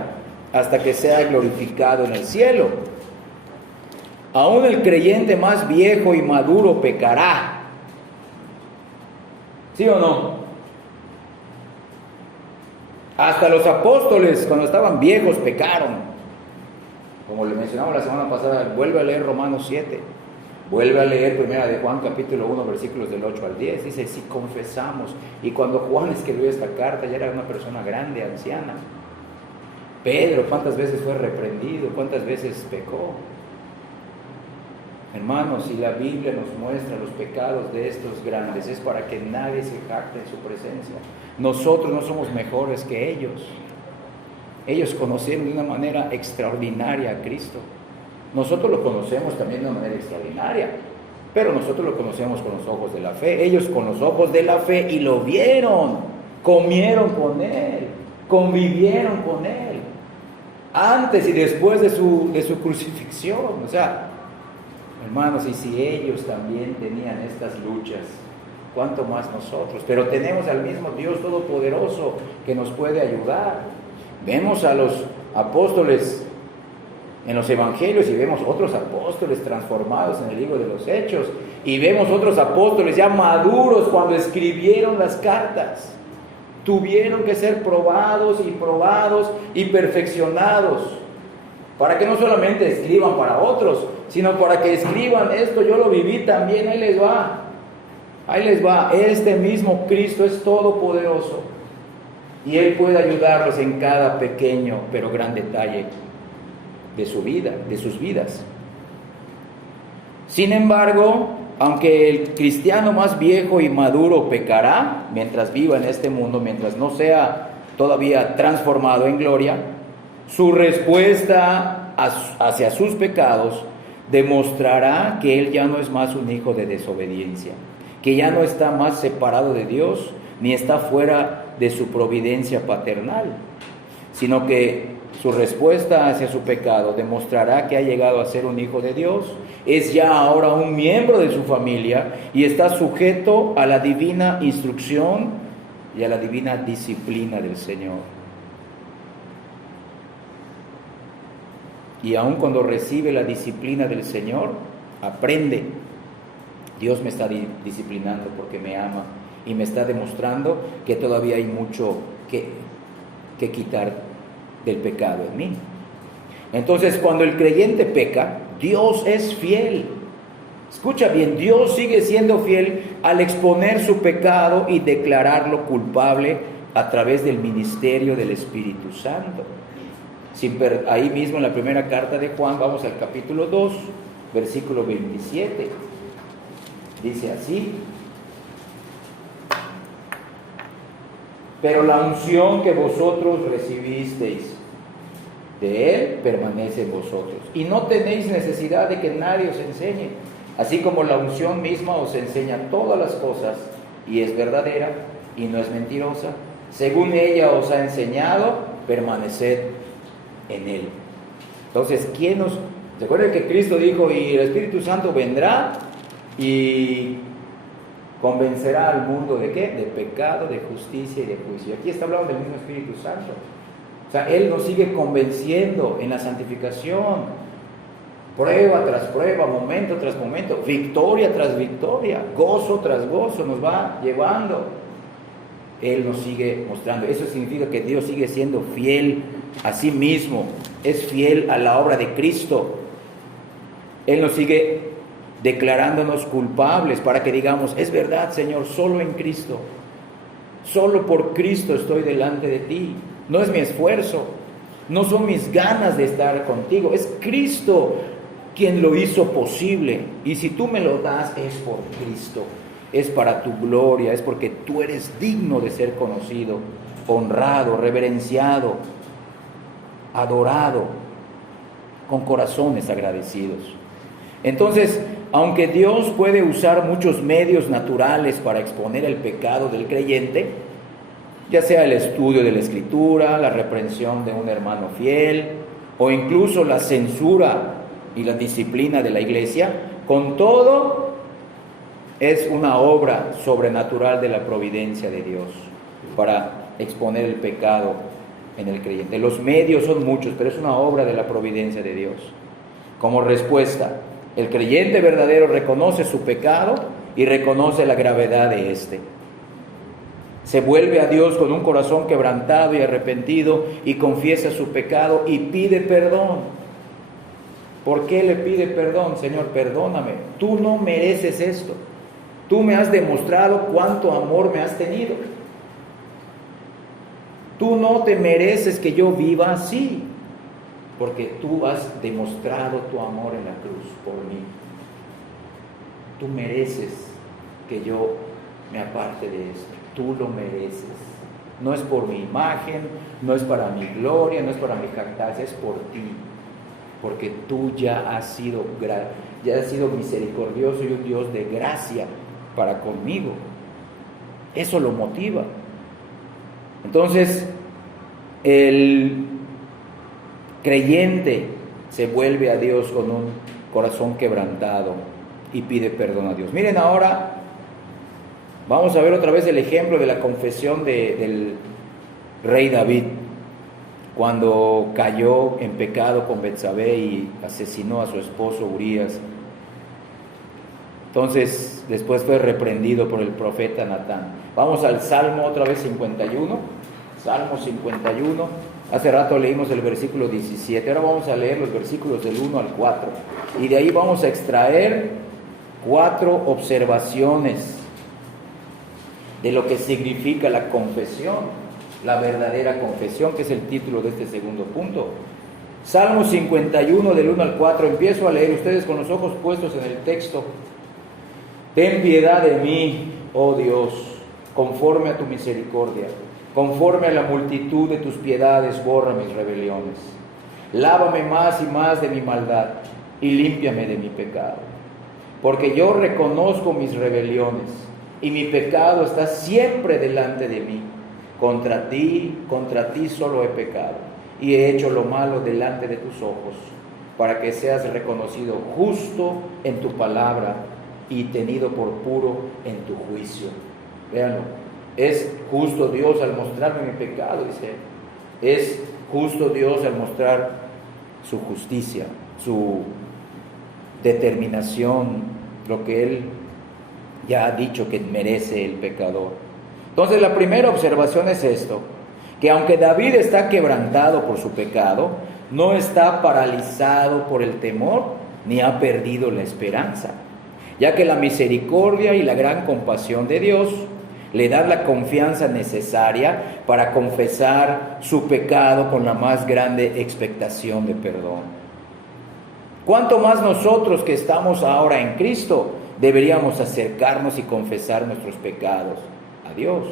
hasta que sea glorificado en el cielo. Aún el creyente más viejo y maduro pecará. ¿Sí o no? Hasta los apóstoles, cuando estaban viejos, pecaron. Como le mencionamos la semana pasada, vuelve a leer Romanos 7, vuelve a leer Primera de Juan capítulo 1, versículos del 8 al 10, dice, si confesamos, y cuando Juan escribió esta carta ya era una persona grande, anciana. Pedro, ¿cuántas veces fue reprendido? ¿Cuántas veces pecó? Hermanos, si la Biblia nos muestra los pecados de estos grandes, es para que nadie se jacte en su presencia. Nosotros no somos mejores que ellos. Ellos conocieron de una manera extraordinaria a Cristo. Nosotros lo conocemos también de una manera extraordinaria, pero nosotros lo conocemos con los ojos de la fe. Ellos con los ojos de la fe y lo vieron, comieron con Él, convivieron con Él, antes y después de su crucifixión. O sea, hermanos, y si ellos también tenían estas luchas, ¿cuánto más nosotros? Pero tenemos al mismo Dios Todopoderoso que nos puede ayudar. Vemos a los apóstoles en los evangelios y vemos otros apóstoles transformados en el libro de los Hechos, y vemos otros apóstoles ya maduros cuando escribieron las cartas. Tuvieron que ser probados y perfeccionados para que no solamente escriban para otros, sino para que escriban esto, yo lo viví también, ahí les va. Ahí les va, este mismo Cristo es todopoderoso y Él puede ayudarlos en cada pequeño pero gran detalle de su vida, de sus vidas. Sin embargo, aunque el cristiano más viejo y maduro pecará mientras viva en este mundo, mientras no sea todavía transformado en gloria, su respuesta hacia sus pecados demostrará que él ya no es más un hijo de desobediencia, que ya no está más separado de Dios, ni está fuera de su providencia paternal, sino que su respuesta hacia su pecado demostrará que ha llegado a ser un hijo de Dios, es ya ahora un miembro de su familia y está sujeto a la divina instrucción y a la divina disciplina del Señor. Y aun cuando recibe la disciplina del Señor, aprende, Dios me está disciplinando porque me ama y me está demostrando que todavía hay mucho que quitar del pecado en mí. Entonces, cuando el creyente peca, Dios es fiel. Escucha bien, Dios sigue siendo fiel al exponer su pecado y declararlo culpable a través del ministerio del Espíritu Santo. Ahí mismo en la primera carta de Juan, vamos al capítulo 2, versículo 27. Dice así: pero la unción que vosotros recibisteis de Él permanece en vosotros, y no tenéis necesidad de que nadie os enseñe, así como la unción misma os enseña todas las cosas, y es verdadera y no es mentirosa. Según ella os ha enseñado, permaneced en Él. Entonces, recuerden que Cristo dijo, y el Espíritu Santo vendrá y convencerá al mundo ¿de qué? De pecado, de justicia y de juicio. Aquí está hablando del mismo Espíritu Santo. O sea, Él nos sigue convenciendo en la santificación, prueba tras prueba, momento tras momento, victoria tras victoria, gozo tras gozo, nos va llevando. Él nos sigue mostrando. Eso significa que Dios sigue siendo fiel a sí mismo, es fiel a la obra de Cristo. Él nos sigue declarándonos culpables para que digamos, es verdad, Señor, solo en Cristo, solo por Cristo estoy delante de ti. No es mi esfuerzo, no son mis ganas de estar contigo, es Cristo quien lo hizo posible, y si tú me lo das es por Cristo, es para tu gloria, es porque tú eres digno de ser conocido, honrado, reverenciado, adorado, con corazones agradecidos. Entonces, aunque Dios puede usar muchos medios naturales para exponer el pecado del creyente, ya sea el estudio de la Escritura, la reprensión de un hermano fiel, o incluso la censura y la disciplina de la iglesia, con todo es una obra sobrenatural de la providencia de Dios para exponer el pecado en el creyente. Los medios son muchos, pero es una obra de la providencia de Dios. Como respuesta, el creyente verdadero reconoce su pecado y reconoce la gravedad de éste. Se vuelve a Dios con un corazón quebrantado y arrepentido y confiesa su pecado y pide perdón. ¿Por qué le pide perdón? Señor, perdóname, tú no mereces esto. Tú me has demostrado cuánto amor me has tenido. Tú no te mereces que yo viva así, porque tú has demostrado tu amor en la cruz por mí. Tú mereces que yo me aparte de esto. Tú lo mereces. No es por mi imagen, no es para mi gloria, no es para mi jactancia, es por ti. Porque tú ya has sido misericordioso y un Dios de gracia para conmigo. Eso lo motiva. Entonces, el creyente se vuelve a Dios con un corazón quebrantado y pide perdón a Dios. Miren ahora, vamos a ver otra vez el ejemplo de la confesión del rey David, cuando cayó en pecado con Betsabé y asesinó a su esposo Urías. Entonces, después fue reprendido por el profeta Natán. Vamos al Salmo otra vez 51. Salmo 51. Hace rato leímos el versículo 17. Ahora vamos a leer los versículos del 1 al 4. Y de ahí vamos a extraer 4 observaciones de lo que significa la confesión, la verdadera confesión, que es el título de este segundo punto. Salmo 51 del 1 al 4. Empiezo a leer, ustedes con los ojos puestos en el texto. Ten piedad de mí, oh Dios, conforme a tu misericordia, conforme a la multitud de tus piedades, borra mis rebeliones. Lávame más y más de mi maldad y límpiame de mi pecado. Porque yo reconozco mis rebeliones y mi pecado está siempre delante de mí. Contra ti solo he pecado y he hecho lo malo delante de tus ojos, para que seas reconocido justo en tu palabra y tenido por puro en tu juicio. Véanlo, es justo Dios al mostrarme mi pecado, dice. Es justo Dios al mostrar su justicia, su determinación, lo que Él ya ha dicho que merece el pecador. Entonces la primera observación es esto, que aunque David está quebrantado por su pecado, no está paralizado por el temor, ni ha perdido la esperanza, ya que la misericordia y la gran compasión de Dios le dan la confianza necesaria para confesar su pecado con la más grande expectación de perdón. ¿Cuánto más nosotros que estamos ahora en Cristo deberíamos acercarnos y confesar nuestros pecados a Dios?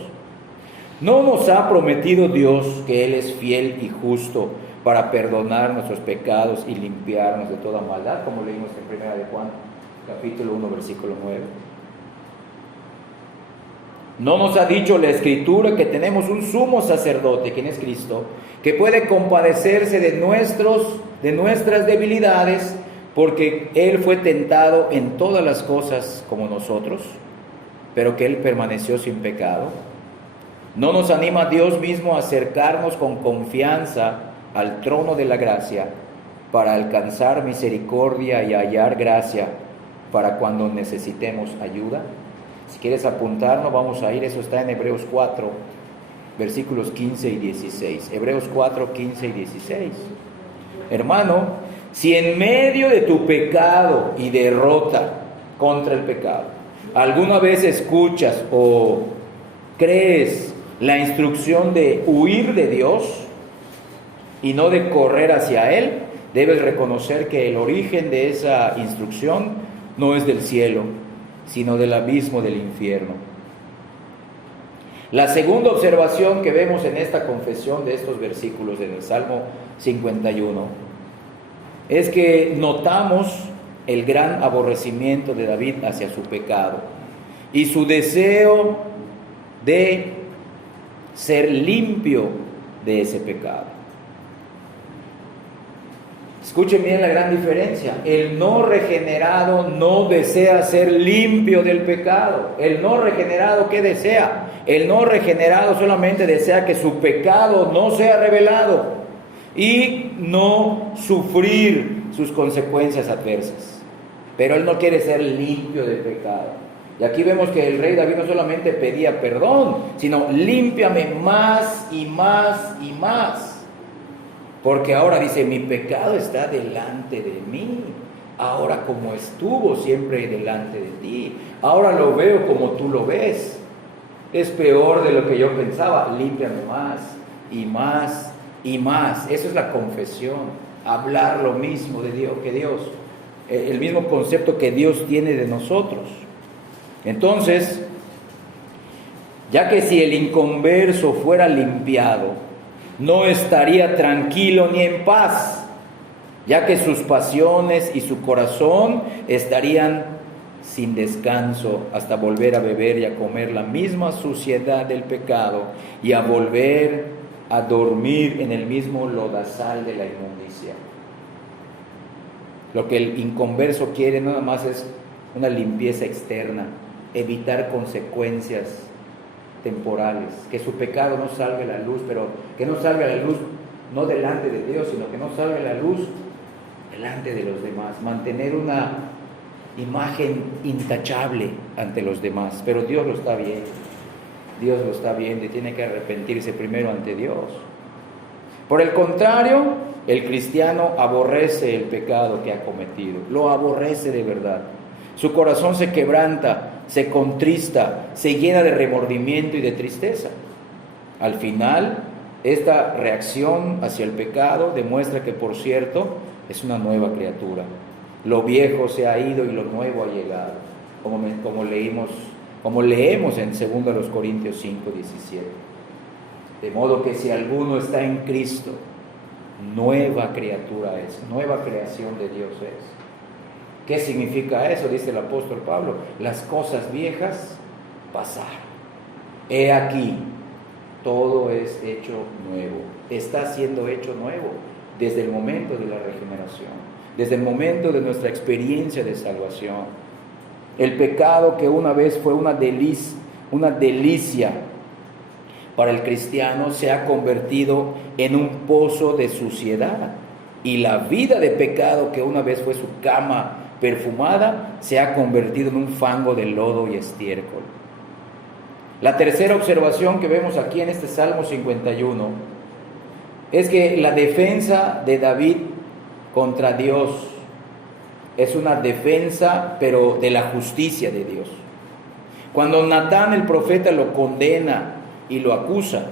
¿No nos ha prometido Dios que Él es fiel y justo para perdonar nuestros pecados y limpiarnos de toda maldad, como leímos en 1 de Juan, capítulo 1, versículo 9? ¿No nos ha dicho la Escritura que tenemos un sumo sacerdote, quien es Cristo, que puede compadecerse de nuestras debilidades, porque Él fue tentado en todas las cosas como nosotros, pero que Él permaneció sin pecado? ¿No nos anima Dios mismo a acercarnos con confianza al trono de la gracia para alcanzar misericordia y hallar gracia para cuando necesitemos ayuda? Si quieres apuntarnos, vamos a ir, eso está en Hebreos 4, versículos 15 y 16. Hebreos 4, 15 y 16. Hermano, si en medio de tu pecado y derrota contra el pecado, alguna vez escuchas o crees la instrucción de huir de Dios y no de correr hacia Él, debes reconocer que el origen de esa instrucción no es del cielo, sino del abismo del infierno. La segunda observación que vemos en esta confesión de estos versículos en el Salmo 51 es que notamos el gran aborrecimiento de David hacia su pecado y su deseo de ser limpio de ese pecado. Escuchen bien la gran diferencia. El no regenerado no desea ser limpio del pecado. El no regenerado, ¿qué desea? El no regenerado solamente desea que su pecado no sea revelado y no sufrir sus consecuencias adversas. Pero él no quiere ser limpio del pecado. Y aquí vemos que el rey David no solamente pedía perdón, sino límpiame más y más y más. Porque ahora dice, mi pecado está delante de mí. Ahora como estuvo siempre delante de ti. Ahora lo veo como tú lo ves. Es peor de lo que yo pensaba. Límpiame más y más y más. Eso es la confesión. Hablar lo mismo de Dios que Dios. El mismo concepto que Dios tiene de nosotros. Entonces, ya que si el inconverso fuera limpiado, no estaría tranquilo ni en paz, ya que sus pasiones y su corazón estarían sin descanso hasta volver a beber y a comer la misma suciedad del pecado y a volver a dormir en el mismo lodazal de la inmundicia. Lo que el inconverso quiere nada más es una limpieza externa, evitar consecuencias temporales, que su pecado no salga a la luz, pero que no salga a la luz no delante de Dios, sino que no salga a la luz delante de los demás, mantener una imagen intachable ante los demás. Pero Dios lo está viendo, Dios lo está viendo y tiene que arrepentirse primero ante Dios. Por el contrario, el cristiano aborrece el pecado que ha cometido, lo aborrece de verdad. Su corazón se quebranta, se contrista, se llena de remordimiento y de tristeza. Al final, esta reacción hacia el pecado demuestra que, por cierto, es una nueva criatura. Lo viejo se ha ido y lo nuevo ha llegado, como leemos en 2 Corintios 5:17. De modo que si alguno está en Cristo, nueva criatura es, nueva creación de Dios es. ¿Qué significa eso? Dice el apóstol Pablo, las cosas viejas pasaron. He aquí, todo es hecho nuevo. Está siendo hecho nuevo desde el momento de la regeneración, desde el momento de nuestra experiencia de salvación. El pecado que una vez fue una delicia para el cristiano se ha convertido en un pozo de suciedad. Y la vida de pecado que una vez fue su cama perfumada se ha convertido en un fango de lodo y estiércol. La tercera observación que vemos aquí en este Salmo 51 es que la defensa de David contra Dios es una defensa, pero de la justicia de Dios. Cuando Natán el profeta lo condena y lo acusa,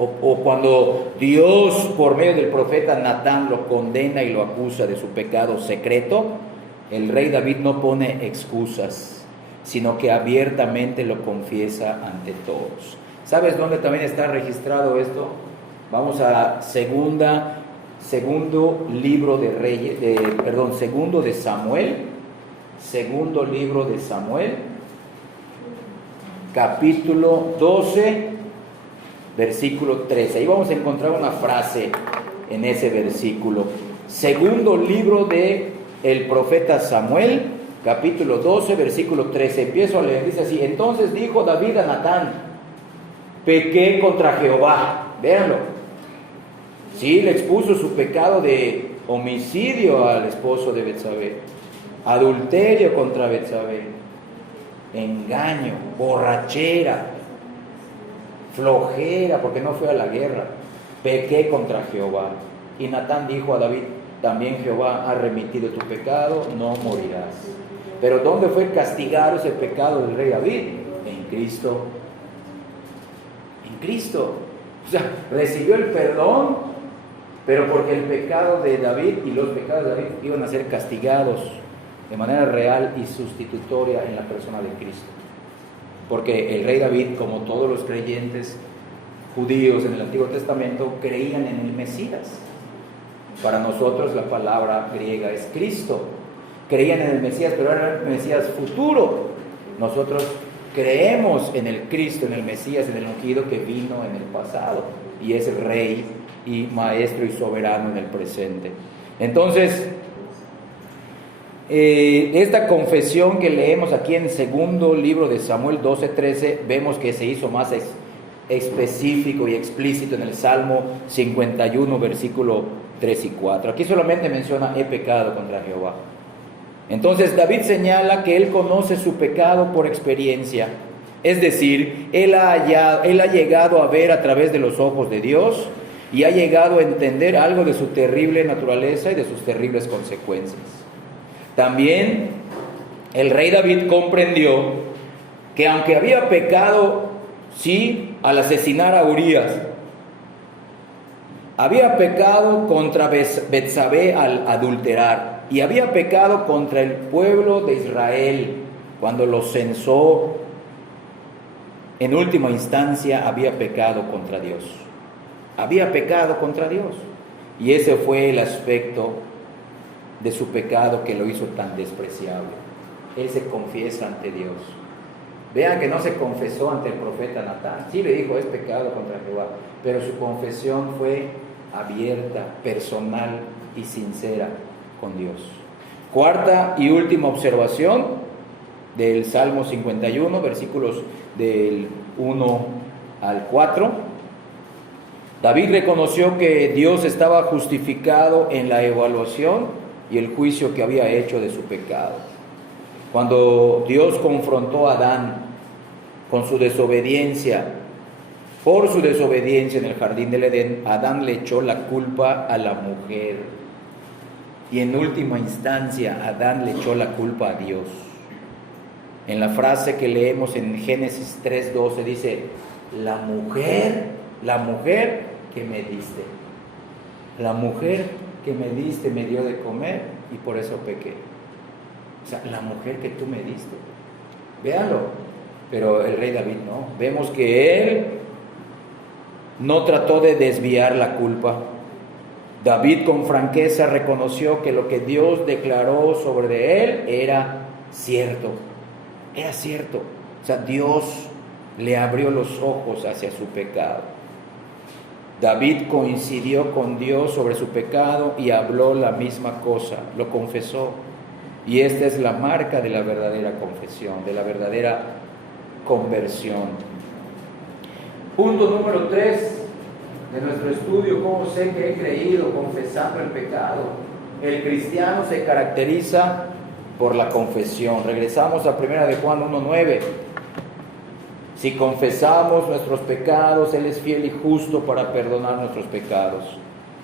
o cuando Dios por medio del profeta Natán lo condena y lo acusa de su pecado secreto, el rey David no pone excusas, sino que abiertamente lo confiesa ante todos. ¿Sabes dónde también está registrado esto? Vamos a segundo libro de Samuel, capítulo 12, versículo 13. Ahí vamos a encontrar una frase en ese versículo. Segundo libro de el profeta Samuel, capítulo 12, versículo 13. Empiezo a leer, dice así: entonces dijo David a Natán, pequé contra Jehová. Véanlo. Sí, le expuso su pecado de homicidio al esposo de Betsabé, adulterio contra Betsabé, engaño, borrachera, flojera, porque no fue a la guerra. Pequé contra Jehová. Y Natán dijo a David: también Jehová ha remitido tu pecado, no morirás. Pero ¿dónde fue castigado ese pecado del rey David? En Cristo. En Cristo. O sea, recibió el perdón, pero porque el pecado de David y los pecados de David iban a ser castigados de manera real y sustitutoria en la persona de Cristo. Porque el rey David, como todos los creyentes judíos en el Antiguo Testamento, creían en el Mesías. Para nosotros la palabra griega es Cristo. Creían en el Mesías, pero era el Mesías futuro. Nosotros creemos en el Cristo, en el Mesías, en el ungido que vino en el pasado y es Rey y Maestro y Soberano en el presente. Entonces, esta confesión que leemos aquí en segundo libro de Samuel 12:13, vemos que se hizo más específico y explícito en el Salmo 51, versículo 3 y 4. Aquí solamente menciona: he pecado contra Jehová. Entonces David señala que él conoce su pecado por experiencia, es decir, él ha llegado a ver a través de los ojos de Dios y ha llegado a entender algo de su terrible naturaleza y de sus terribles consecuencias. También el rey David comprendió que aunque había pecado, sí, al asesinar a Urías, había pecado contra Betsabé al adulterar, y había pecado contra el pueblo de Israel cuando lo censó. En última instancia había pecado contra Dios. Había pecado contra Dios. Y ese fue el aspecto de su pecado que lo hizo tan despreciable. Él se confiesa ante Dios. Vean que no se confesó ante el profeta Natán. Sí le dijo: es pecado contra Jehová. Pero su confesión fue abierta, personal y sincera con Dios. Cuarta y última observación del Salmo 51, versículos del 1 al 4. David reconoció que Dios estaba justificado en la evaluación y el juicio que había hecho de su pecado. Cuando Dios confrontó a Adán con su desobediencia, por su desobediencia en el jardín del Edén, Adán le echó la culpa a la mujer. Y en última instancia, Adán le echó la culpa a Dios. En la frase que leemos en Génesis 3:12 dice: la mujer que me diste. La mujer que me diste me dio de comer y por eso pequé. O sea, la mujer que tú me diste. Véanlo. Pero el rey David no. Vemos que él no trató de desviar la culpa. David con franqueza reconoció que lo que Dios declaró sobre él era cierto. Era cierto. O sea, Dios le abrió los ojos hacia su pecado. David coincidió con Dios sobre su pecado y habló la misma cosa, lo confesó. Y esta es la marca de la verdadera confesión, de la verdadera conversión. Punto número 3 de nuestro estudio: ¿cómo sé que he creído? Confesando el pecado. El cristiano se caracteriza por la confesión. Regresamos a 1 de Juan 1:9. Si confesamos nuestros pecados, Él es fiel y justo para perdonar nuestros pecados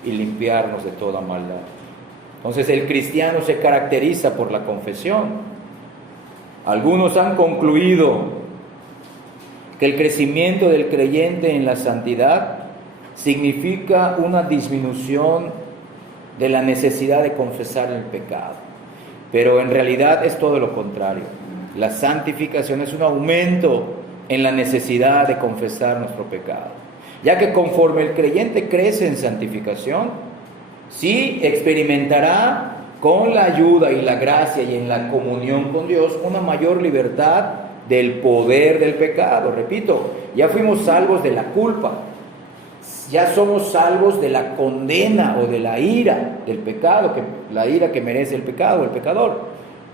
y limpiarnos de toda maldad. Entonces el cristiano se caracteriza por la confesión. Algunos han concluido que el crecimiento del creyente en la santidad significa una disminución de la necesidad de confesar el pecado. Pero en realidad es todo lo contrario. La santificación es un aumento en la necesidad de confesar nuestro pecado, ya que conforme el creyente crece en santificación, sí experimentará con la ayuda y la gracia y en la comunión con Dios una mayor libertad del poder del pecado. Repito, ya fuimos salvos de la culpa, ya somos salvos de la condena o de la ira del pecado, la ira que merece el pecado, el pecador,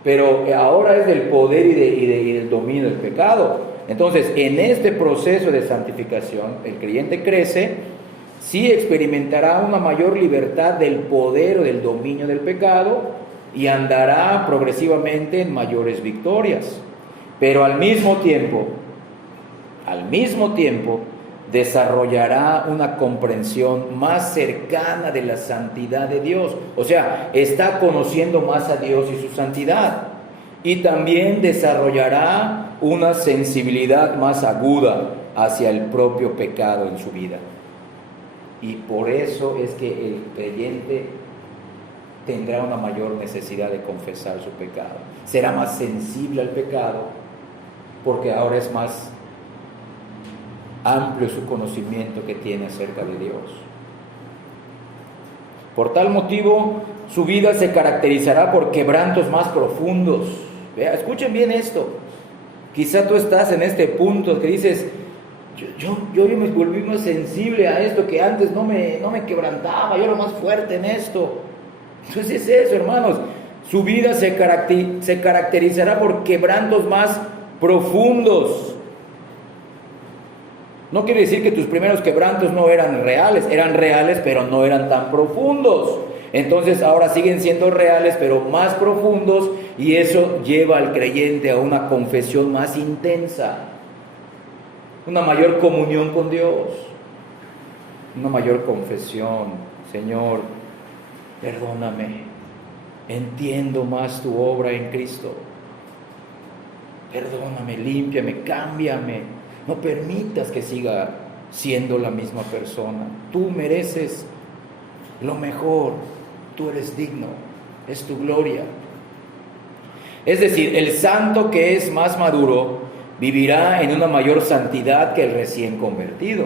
pero ahora es del poder y del dominio del pecado. Entonces, en este proceso de santificación, el creyente crece, sí experimentará una mayor libertad del poder o del dominio del pecado y andará progresivamente en mayores victorias. Pero al mismo tiempo, desarrollará una comprensión más cercana de la santidad de Dios. O sea, está conociendo más a Dios y su santidad. Y también desarrollará una sensibilidad más aguda hacia el propio pecado en su vida. Y por eso es que el creyente tendrá una mayor necesidad de confesar su pecado. Será más sensible al pecado porque ahora es más amplio su conocimiento que tiene acerca de Dios. Por tal motivo, su vida se caracterizará por quebrantos más profundos. Escuchen bien esto. Quizá tú estás en este punto que dices, yo me volví más sensible a esto, que antes no me quebrantaba, yo era más fuerte en esto. Entonces es eso, hermanos. Su vida se caracterizará por quebrantos más profundos. No quiere decir que tus primeros quebrantos no eran reales, pero no eran tan profundos. Entonces ahora siguen siendo reales, pero más profundos, y eso lleva al creyente a una confesión más intensa, una mayor comunión con Dios, una mayor confesión. Señor, perdóname, entiendo más tu obra en Cristo. Perdóname, límpiame, cámbiame. No permitas que siga siendo la misma persona. Tú mereces lo mejor. Tú eres digno. Es tu gloria. Es decir, el santo que es más maduro vivirá en una mayor santidad que el recién convertido.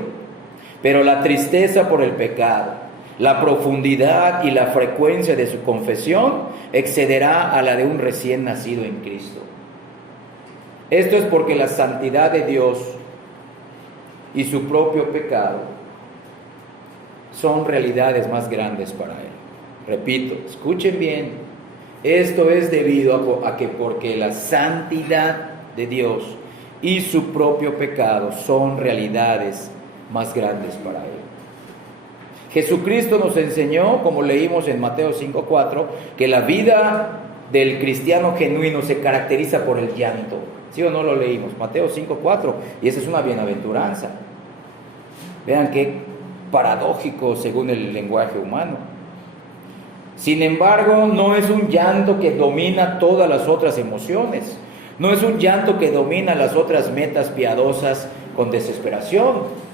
Pero la tristeza por el pecado, la profundidad y la frecuencia de su confesión excederá a la de un recién nacido en Cristo. Esto es porque la santidad de Dios y su propio pecado son realidades más grandes para Él. Repito, escuchen bien, esto es debido a que porque la santidad de Dios y su propio pecado son realidades más grandes para Él. Jesucristo nos enseñó, como leímos en Mateo 5:4, que la vida del cristiano genuino se caracteriza por el llanto. ¿Sí o no lo leímos? Mateo 5:4, y esa es una bienaventuranza. Vean qué paradójico según el lenguaje humano. Sin embargo, no es un llanto que domina todas las otras emociones. No es un llanto que domina las otras metas piadosas con desesperación.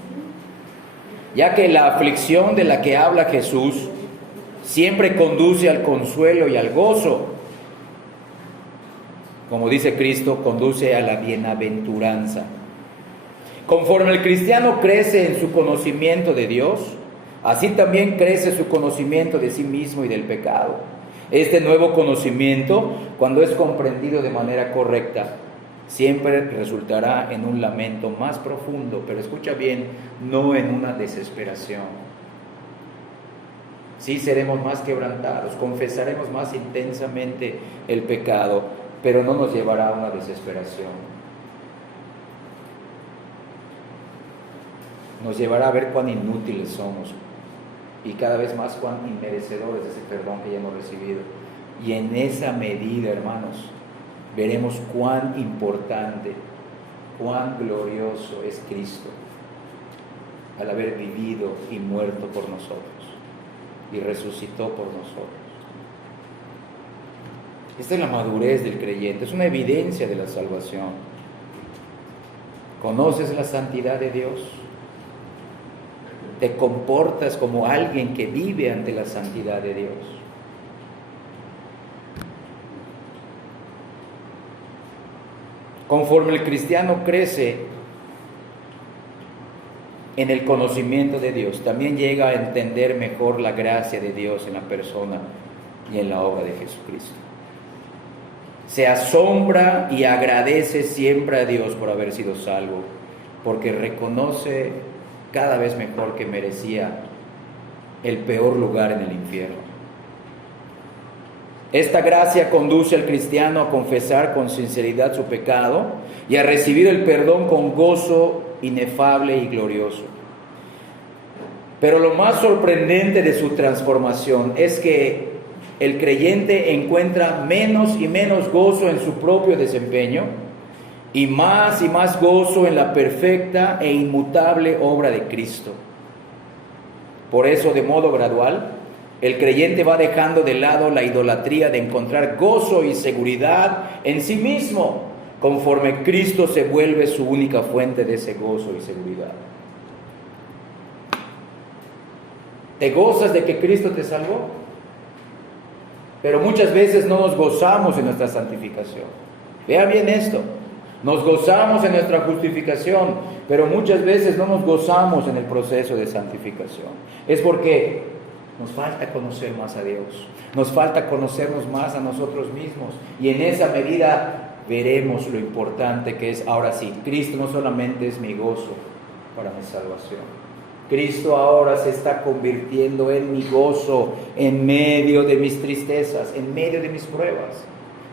Ya que la aflicción de la que habla Jesús siempre conduce al consuelo y al gozo. Como dice Cristo, conduce a la bienaventuranza. Conforme el cristiano crece en su conocimiento de Dios, así también crece su conocimiento de sí mismo y del pecado. Este nuevo conocimiento, cuando es comprendido de manera correcta, siempre resultará en un lamento más profundo, pero escucha bien, no en una desesperación. Sí seremos más quebrantados, confesaremos más intensamente el pecado, pero no nos llevará a una desesperación. Nos llevará a ver cuán inútiles somos y cada vez más cuán inmerecedores de ese perdón que ya hemos recibido. Y en esa medida, hermanos, veremos cuán importante, cuán glorioso es Cristo al haber vivido y muerto por nosotros y resucitó por nosotros. Esta es la madurez del creyente, es una evidencia de la salvación. ¿Conoces la santidad de Dios? ¿Te comportas como alguien que vive ante la santidad de Dios? Conforme el cristiano crece en el conocimiento de Dios, también llega a entender mejor la gracia de Dios en la persona y en la obra de Jesucristo. Se asombra y agradece siempre a Dios por haber sido salvo, porque reconoce cada vez mejor que merecía el peor lugar en el infierno. Esta gracia conduce al cristiano a confesar con sinceridad su pecado y a recibir el perdón con gozo inefable y glorioso. Pero lo más sorprendente de su transformación es que el creyente encuentra menos y menos gozo en su propio desempeño y más gozo en la perfecta e inmutable obra de Cristo. Por eso, de modo gradual, el creyente va dejando de lado la idolatría de encontrar gozo y seguridad en sí mismo, conforme Cristo se vuelve su única fuente de ese gozo y seguridad. ¿Te gozas de que Cristo te salvó? Pero muchas veces no nos gozamos en nuestra santificación. Vean bien esto. Nos gozamos en nuestra justificación, pero muchas veces no nos gozamos en el proceso de santificación. Es porque nos falta conocer más a Dios, nos falta conocernos más a nosotros mismos, y en esa medida veremos lo importante que es. Ahora sí, Cristo no solamente es mi gozo para mi salvación. Cristo ahora se está convirtiendo en mi gozo en medio de mis tristezas, en medio de mis pruebas,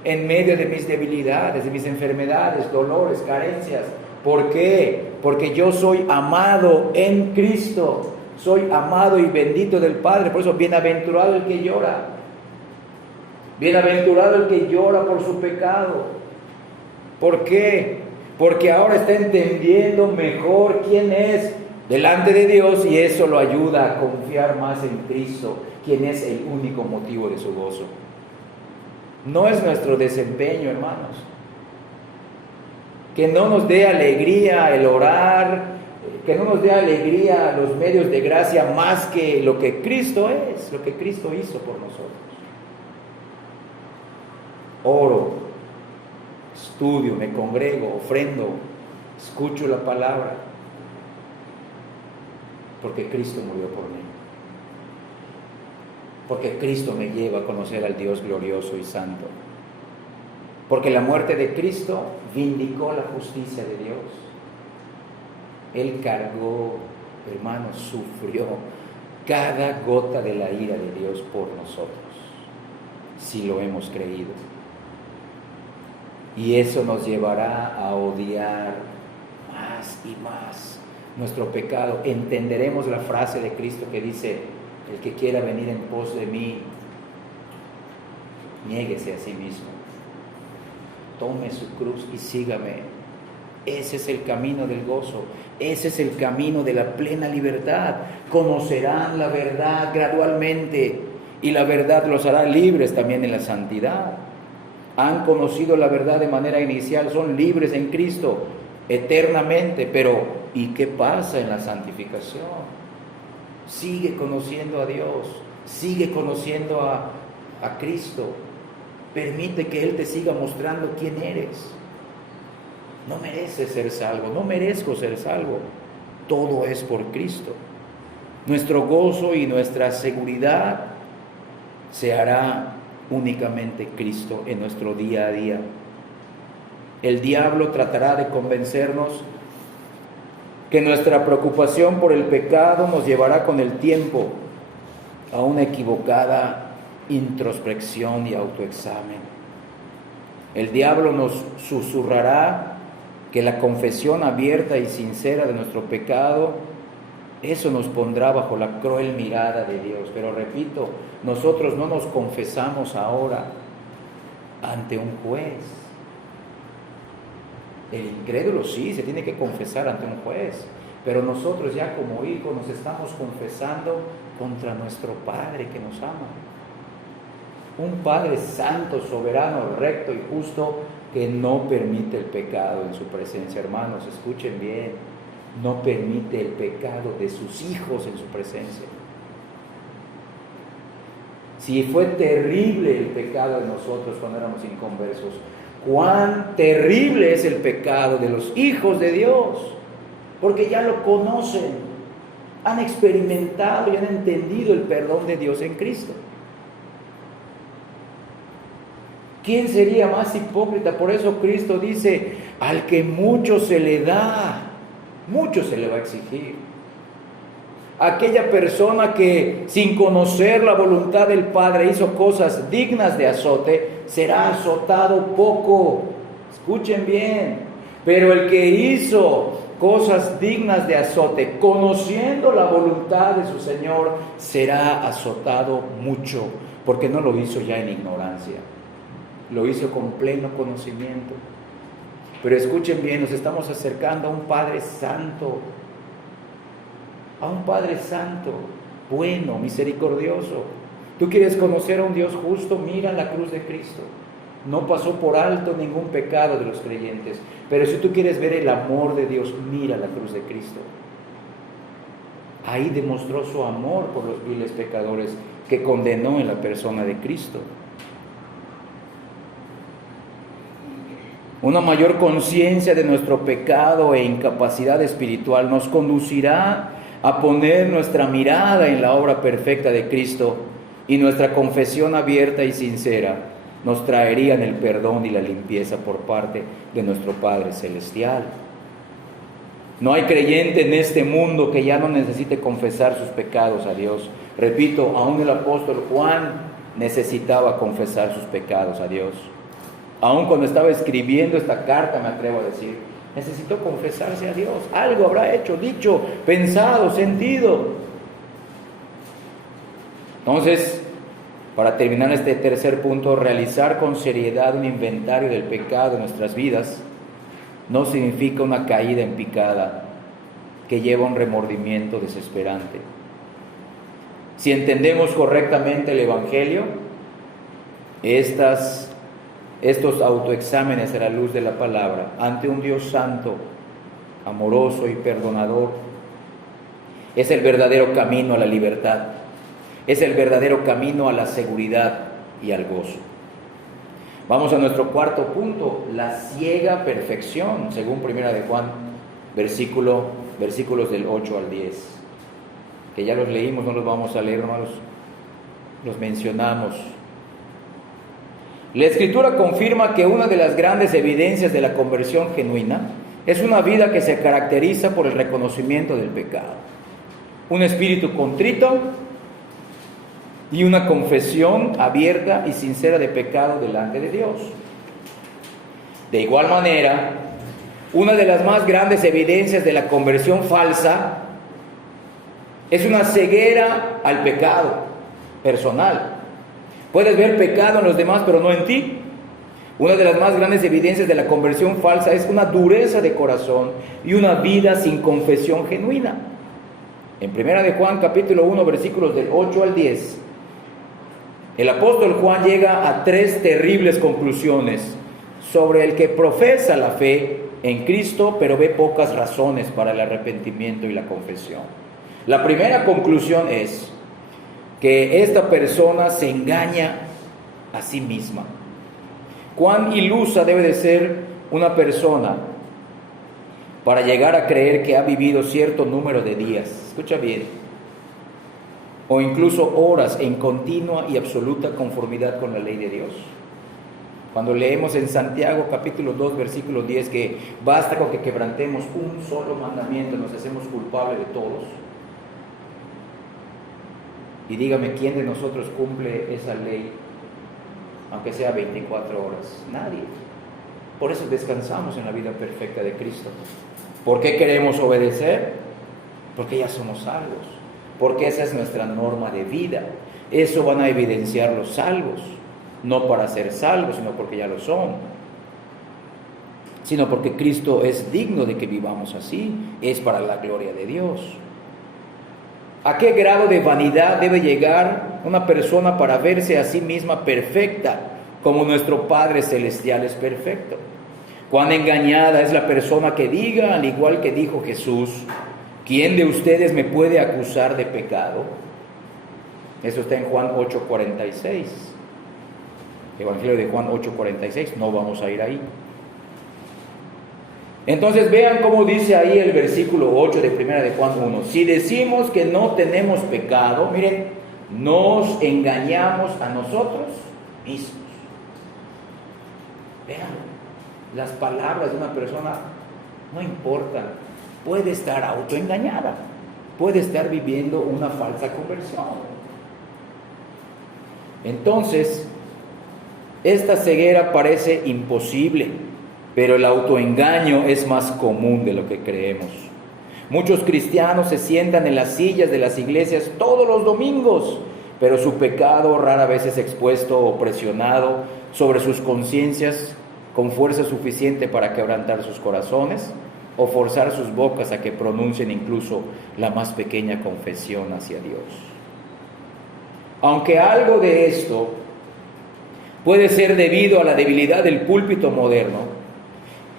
en medio de mis debilidades, de mis enfermedades, dolores, carencias. ¿Por qué? Porque yo soy amado en Cristo, soy amado y bendito del Padre. Por eso, bienaventurado el que llora, bienaventurado el que llora por su pecado. ¿Por qué? Porque ahora está entendiendo mejor quién es delante de Dios, y eso lo ayuda a confiar más en Cristo, quien es el único motivo de su gozo. No es nuestro desempeño, hermanos. Que no nos dé alegría el orar, que no nos dé alegría los medios de gracia más que lo que Cristo es, lo que Cristo hizo por nosotros. Oro, estudio, me congrego, ofrendo, escucho la palabra, porque Cristo murió por mí. Porque Cristo me lleva a conocer al Dios glorioso y santo. Porque la muerte de Cristo vindicó la justicia de Dios. Él cargó, hermanos, sufrió cada gota de la ira de Dios por nosotros, si lo hemos creído. Y eso nos llevará a odiar más y más nuestro pecado. Entenderemos la frase de Cristo que dice: el que quiera venir en pos de mí, niéguese a sí mismo, tome su cruz y sígame. Ese es el camino del gozo, ese es el camino de la plena libertad. Conocerán la verdad gradualmente, y la verdad los hará libres también en la santidad. Han conocido la verdad de manera inicial, son libres en Cristo eternamente, pero ¿y qué pasa en la santificación? Sigue conociendo a Dios, sigue conociendo a Cristo. Permite que Él te siga mostrando quién eres. No mereces ser salvo, no merezco ser salvo. Todo es por Cristo. Nuestro gozo y nuestra seguridad se hará únicamente Cristo en nuestro día a día. El diablo tratará de convencernos que nuestra preocupación por el pecado nos llevará con el tiempo a una equivocada introspección y autoexamen. El diablo nos susurrará que la confesión abierta y sincera de nuestro pecado, eso nos pondrá bajo la cruel mirada de Dios. Pero repito, nosotros no nos confesamos ahora ante un juez. El incrédulo sí se tiene que confesar ante un juez, pero nosotros ya como hijos nos estamos confesando contra nuestro Padre que nos ama. Un Padre santo, soberano, recto y justo, que no permite el pecado en su presencia. Hermanos, escuchen bien, no permite el pecado de sus hijos en su presencia. Si fue terrible el pecado de nosotros cuando éramos inconversos, cuán terrible es el pecado de los hijos de Dios, porque ya lo conocen, han experimentado y han entendido el perdón de Dios en Cristo. ¿Quién sería más hipócrita? Por eso Cristo dice: al que mucho se le da, mucho se le va a exigir. Aquella persona que sin conocer la voluntad del Padre hizo cosas dignas de azote, será azotado poco. Escuchen bien. Pero el que hizo cosas dignas de azote, conociendo la voluntad de su Señor, será azotado mucho, porque no lo hizo ya en ignorancia, lo hizo con pleno conocimiento. Pero escuchen bien, nos estamos acercando a un Padre Santo, a un Padre Santo, bueno, misericordioso. ¿Tú quieres conocer a un Dios justo? Mira la cruz de Cristo. No pasó por alto ningún pecado de los creyentes. Pero si tú quieres ver el amor de Dios, mira la cruz de Cristo. Ahí demostró su amor por los viles pecadores que condenó en la persona de Cristo. Una mayor conciencia de nuestro pecado e incapacidad espiritual nos conducirá a poner nuestra mirada en la obra perfecta de Cristo y nuestra confesión abierta y sincera nos traerían el perdón y la limpieza por parte de nuestro Padre Celestial. No hay creyente en este mundo que ya no necesite confesar sus pecados a Dios. Repito, aún el apóstol Juan necesitaba confesar sus pecados a Dios. Aún cuando estaba escribiendo esta carta, me atrevo a decir, necesitó confesarse a Dios. Algo habrá hecho, dicho, pensado, sentido. Entonces, para terminar este tercer punto, realizar con seriedad un inventario del pecado en nuestras vidas no significa una caída en picada que lleva a un remordimiento desesperante. Si entendemos correctamente el Evangelio, estos autoexámenes a la luz de la palabra ante un Dios santo, amoroso y perdonador, es el verdadero camino a la libertad, es el verdadero camino a la seguridad y al gozo. Vamos a nuestro cuarto punto, la ciega perfección, según Primera de Juan, versículos del 8 al 10, que ya los leímos, no los vamos a leer, hermanos, los mencionamos. La Escritura confirma que una de las grandes evidencias de la conversión genuina es una vida que se caracteriza por el reconocimiento del pecado, un espíritu contrito y una confesión abierta y sincera de pecado delante de Dios. De igual manera, una de las más grandes evidencias de la conversión falsa es una ceguera al pecado personal. Puedes ver pecado en los demás, pero no en ti. Una de las más grandes evidencias de la conversión falsa es una dureza de corazón y una vida sin confesión genuina. En 1 de Juan, capítulo 1, versículos del 8 al 10, el apóstol Juan llega a 3 terribles conclusiones sobre el que profesa la fe en Cristo, pero ve pocas razones para el arrepentimiento y la confesión. La primera conclusión es que esta persona se engaña a sí misma. ¿Cuán ilusa debe de ser una persona para llegar a creer que ha vivido cierto número de días? Escucha bien. O incluso horas en continua y absoluta conformidad con la ley de Dios. Cuando leemos en Santiago capítulo 2 versículo 10 que basta con que quebrantemos un solo mandamiento, nos hacemos culpables de todos. Y dígame, ¿quién de nosotros cumple esa ley, aunque sea 24 horas? Nadie. Por eso descansamos en la vida perfecta de Cristo. ¿Por qué queremos obedecer? Porque ya somos salvos. Porque esa es nuestra norma de vida. Eso van a evidenciar los salvos. No para ser salvos, sino porque ya lo son. Sino porque Cristo es digno de que vivamos así. Es para la gloria de Dios. ¿A qué grado de vanidad debe llegar una persona para verse a sí misma perfecta, como nuestro Padre Celestial es perfecto? ¿Cuán engañada es la persona que diga, al igual que dijo Jesús, ¿quién de ustedes me puede acusar de pecado? Eso está en Juan 8:46. Evangelio de Juan 8:46, no vamos a ir ahí. Entonces vean cómo dice ahí el versículo 8 de 1 de Juan 1. Si decimos que no tenemos pecado, miren, nos engañamos a nosotros mismos. Vean, las palabras de una persona no importan. Puede estar autoengañada, puede estar viviendo una falsa conversión. Entonces, esta ceguera parece imposible. Pero el autoengaño es más común de lo que creemos. Muchos cristianos se sientan en las sillas de las iglesias todos los domingos, pero su pecado rara vez es expuesto o presionado sobre sus conciencias con fuerza suficiente para quebrantar sus corazones o forzar sus bocas a que pronuncien incluso la más pequeña confesión hacia Dios. Aunque algo de esto puede ser debido a la debilidad del púlpito moderno,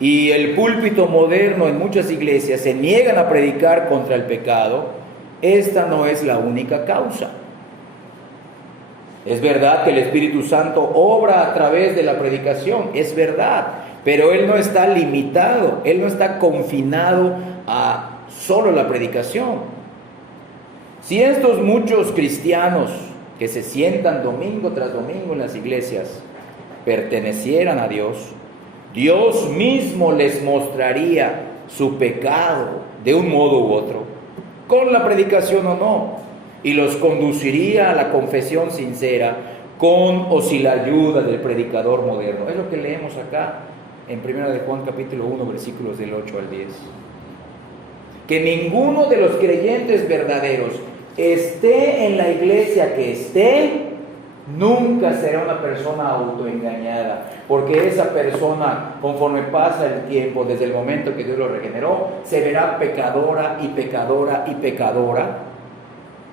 y el púlpito moderno en muchas iglesias se niegan a predicar contra el pecado, esta no es la única causa. Es verdad que el Espíritu Santo obra a través de la predicación, es verdad, pero Él no está limitado, Él no está confinado a solo la predicación. Si estos muchos cristianos que se sientan domingo tras domingo en las iglesias pertenecieran a Dios, Dios mismo les mostraría su pecado de un modo u otro, con la predicación o no, y los conduciría a la confesión sincera, con o sin la ayuda del predicador moderno. Es lo que leemos acá en 1 de Juan capítulo 1, versículos del 8 al 10. Que ninguno de los creyentes verdaderos, esté en la iglesia que esté, nunca será una persona autoengañada, porque esa persona, conforme pasa el tiempo, desde el momento que Dios lo regeneró, se verá pecadora y pecadora y pecadora,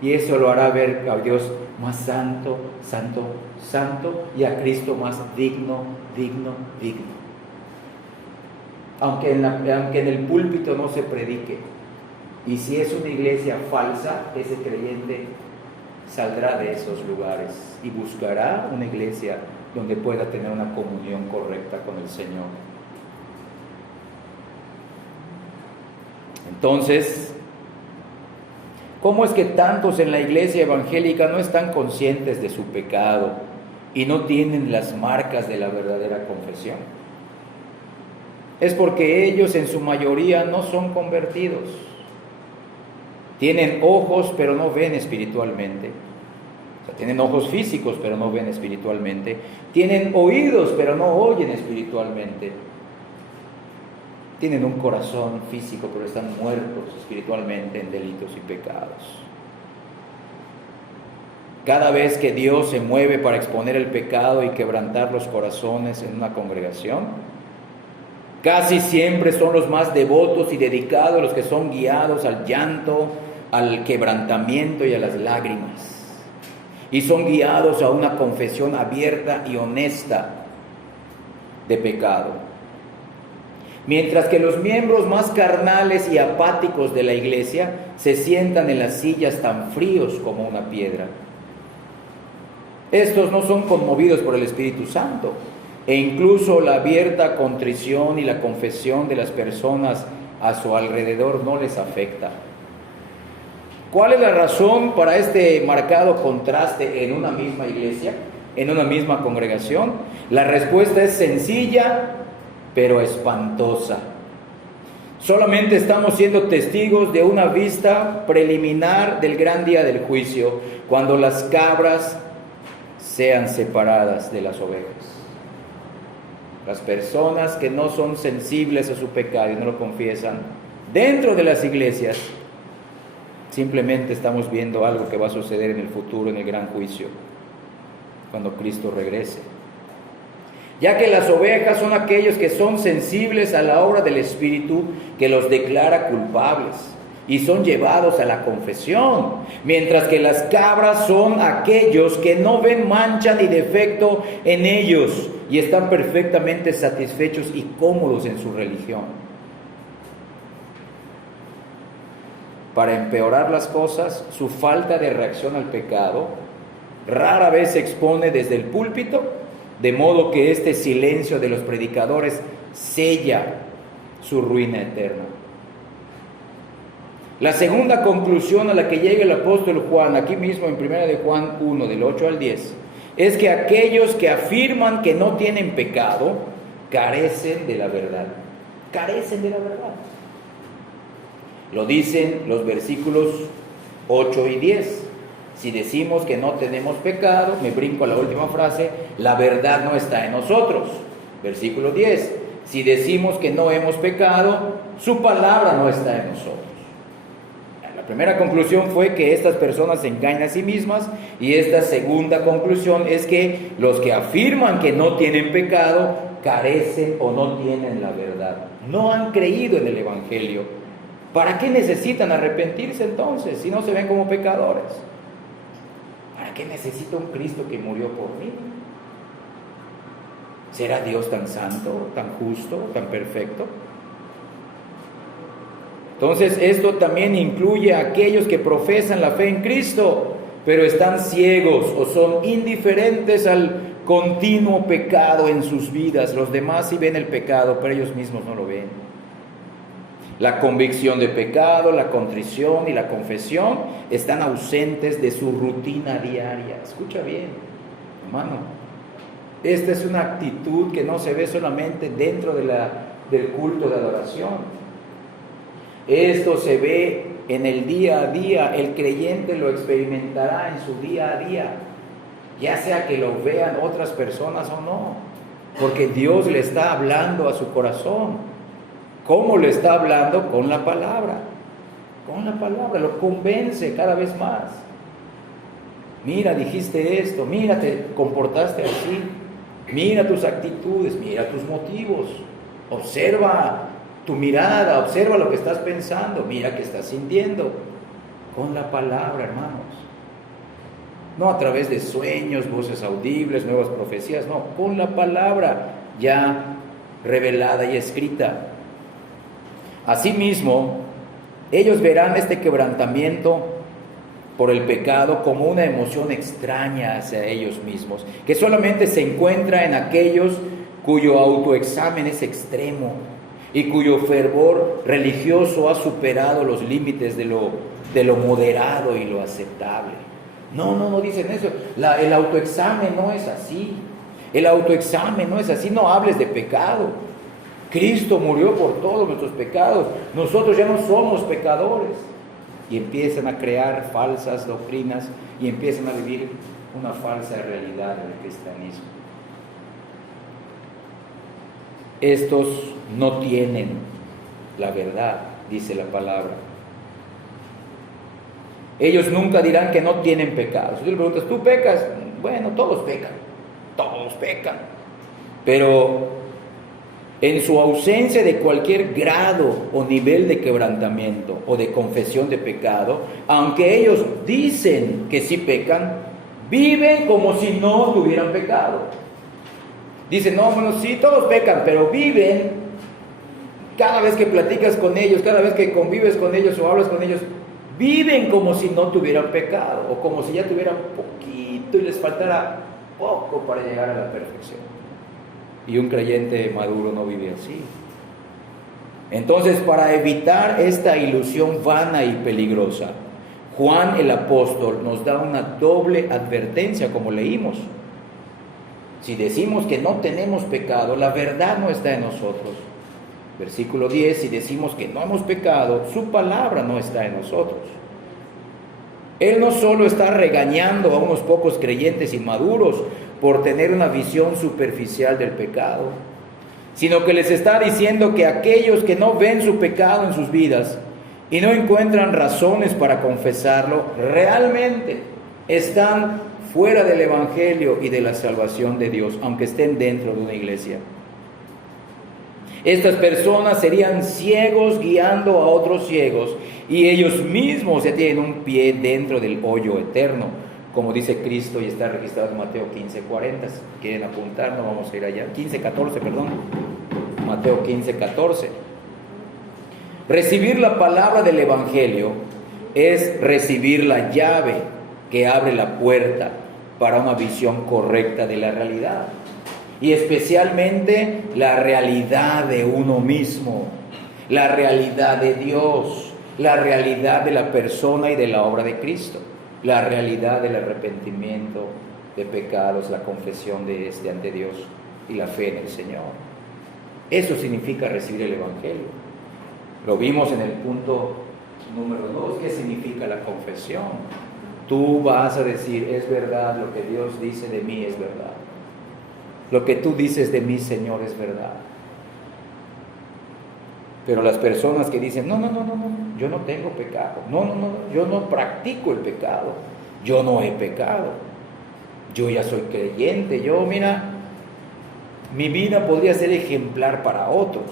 y eso lo hará ver a Dios más santo, santo, santo, y a Cristo más digno, digno, digno. Aunque en el púlpito no se predique, y si es una iglesia falsa, ese creyente saldrá de esos lugares y buscará una iglesia donde pueda tener una comunión correcta con el Señor. Entonces, ¿cómo es que tantos en la iglesia evangélica no están conscientes de su pecado y no tienen las marcas de la verdadera confesión? Es porque ellos en su mayoría no son convertidos. Tienen ojos pero no ven espiritualmente. O sea, tienen ojos físicos pero no ven espiritualmente. Tienen oídos pero no oyen espiritualmente. Tienen un corazón físico pero están muertos espiritualmente en delitos y pecados. Cada vez que Dios se mueve para exponer el pecado y quebrantar los corazones en una congregación, casi siempre son los más devotos y dedicados los que son guiados al llanto, al quebrantamiento y a las lágrimas. Y son guiados a una confesión abierta y honesta de pecado. Mientras que los miembros más carnales y apáticos de la iglesia se sientan en las sillas tan fríos como una piedra. Estos no son conmovidos por el Espíritu Santo, e incluso la abierta contrición y la confesión de las personas a su alrededor no les afecta. ¿Cuál es la razón para este marcado contraste en una misma iglesia, en una misma congregación? La respuesta es sencilla, pero espantosa. Solamente estamos siendo testigos de una vista preliminar del gran día del juicio, cuando las cabras sean separadas de las ovejas. Las personas que no son sensibles a su pecado y no lo confiesan dentro de las iglesias, simplemente estamos viendo algo que va a suceder en el futuro, en el gran juicio, cuando Cristo regrese. Ya que las ovejas son aquellos que son sensibles a la obra del Espíritu que los declara culpables y son llevados a la confesión, mientras que las cabras son aquellos que no ven mancha ni defecto en ellos y están perfectamente satisfechos y cómodos en su religión. Para empeorar las cosas, su falta de reacción al pecado rara vez se expone desde el púlpito, de modo que este silencio de los predicadores sella su ruina eterna. La segunda conclusión a la que llega el apóstol Juan, aquí mismo en 1 de Juan 1, del 8 al 10, es que aquellos que afirman que no tienen pecado, carecen de la verdad. Carecen de la verdad. Lo dicen los versículos 8 y 10. Si decimos que no tenemos pecado, me brinco a la última frase, la verdad no está en nosotros. Versículo 10. Si decimos que no hemos pecado, su palabra no está en nosotros. La primera conclusión fue que estas personas se engañan a sí mismas, y esta segunda conclusión es que los que afirman que no tienen pecado carecen o no tienen la verdad. No han creído en el Evangelio. ¿Para qué necesitan arrepentirse entonces si no se ven como pecadores? ¿Para qué necesita un Cristo que murió por mí? ¿Será Dios tan santo, tan justo, tan perfecto? Entonces esto también incluye a aquellos que profesan la fe en Cristo, pero están ciegos o son indiferentes al continuo pecado en sus vidas. Los demás sí ven el pecado, pero ellos mismos no lo ven. La convicción de pecado, la contrición y la confesión están ausentes de su rutina diaria. Escucha bien, hermano. Esta es una actitud que no se ve solamente dentro del culto de adoración. Esto se ve en el día a día. El creyente lo experimentará en su día a día, ya sea que lo vean otras personas o no, porque Dios le está hablando a su corazón. ¿Cómo le está hablando? Con la palabra. Con la palabra, lo convence cada vez más. Mira, dijiste esto, mira, te comportaste así, mira tus actitudes, mira tus motivos, observa tu mirada, observa lo que estás pensando, mira qué estás sintiendo. Con la palabra, hermanos. No a través de sueños, voces audibles, nuevas profecías, no, con la palabra ya revelada y escrita. Asimismo, ellos verán este quebrantamiento por el pecado como una emoción extraña hacia ellos mismos, que solamente se encuentra en aquellos cuyo autoexamen es extremo y cuyo fervor religioso ha superado los límites de lo moderado y lo aceptable. No dicen eso. El autoexamen no es así. El autoexamen no es así. No hables de pecado. Cristo murió por todos nuestros pecados. Nosotros ya no somos pecadores. Y empiezan a crear falsas doctrinas y empiezan a vivir una falsa realidad del cristianismo. Estos no tienen la verdad, dice la palabra. Ellos nunca dirán que no tienen pecado. Si tú le preguntas, ¿tú pecas? Bueno, todos pecan. Pero en su ausencia de cualquier grado o nivel de quebrantamiento o de confesión de pecado, aunque ellos dicen que sí pecan, viven como si no tuvieran pecado. Dicen, no, bueno, sí, todos pecan, pero viven, cada vez que platicas con ellos, cada vez que convives con ellos o hablas con ellos, viven como si no tuvieran pecado, o como si ya tuvieran poquito y les faltara poco para llegar a la perfección. Y un creyente maduro no vive así. Entonces, para evitar esta ilusión vana y peligrosa, Juan el apóstol nos da una doble advertencia, como leímos. Si decimos que no tenemos pecado, la verdad no está en nosotros. Versículo 10, si decimos que no hemos pecado, su palabra no está en nosotros. Él no solo está regañando a unos pocos creyentes inmaduros por tener una visión superficial del pecado, sino que les está diciendo que aquellos que no ven su pecado en sus vidas y no encuentran razones para confesarlo, realmente están fuera del Evangelio y de la salvación de Dios, aunque estén dentro de una iglesia. Estas personas serían ciegos guiando a otros ciegos y ellos mismos ya tienen un pie dentro del hoyo eterno, como dice Cristo y está registrado en Mateo 15:40. Si quieren apuntar, no vamos a ir allá. 15:14, perdón. Mateo 15:14. Recibir la palabra del Evangelio es recibir la llave que abre la puerta para una visión correcta de la realidad. Y especialmente la realidad de uno mismo, la realidad de Dios, la realidad de la persona y de la obra de Cristo, la realidad del arrepentimiento de pecados, la confesión de este ante Dios y la fe en el Señor. Eso significa recibir el Evangelio. Lo vimos en el punto número 2. ¿Qué significa la confesión? Tú vas a decir, es verdad, lo que Dios dice de mí es verdad. Lo que tú dices de mí, Señor, es verdad. Pero las personas que dicen, no, yo no tengo pecado, no, yo no practico el pecado, yo no he pecado, yo ya soy creyente, mira, mi vida podría ser ejemplar para otros.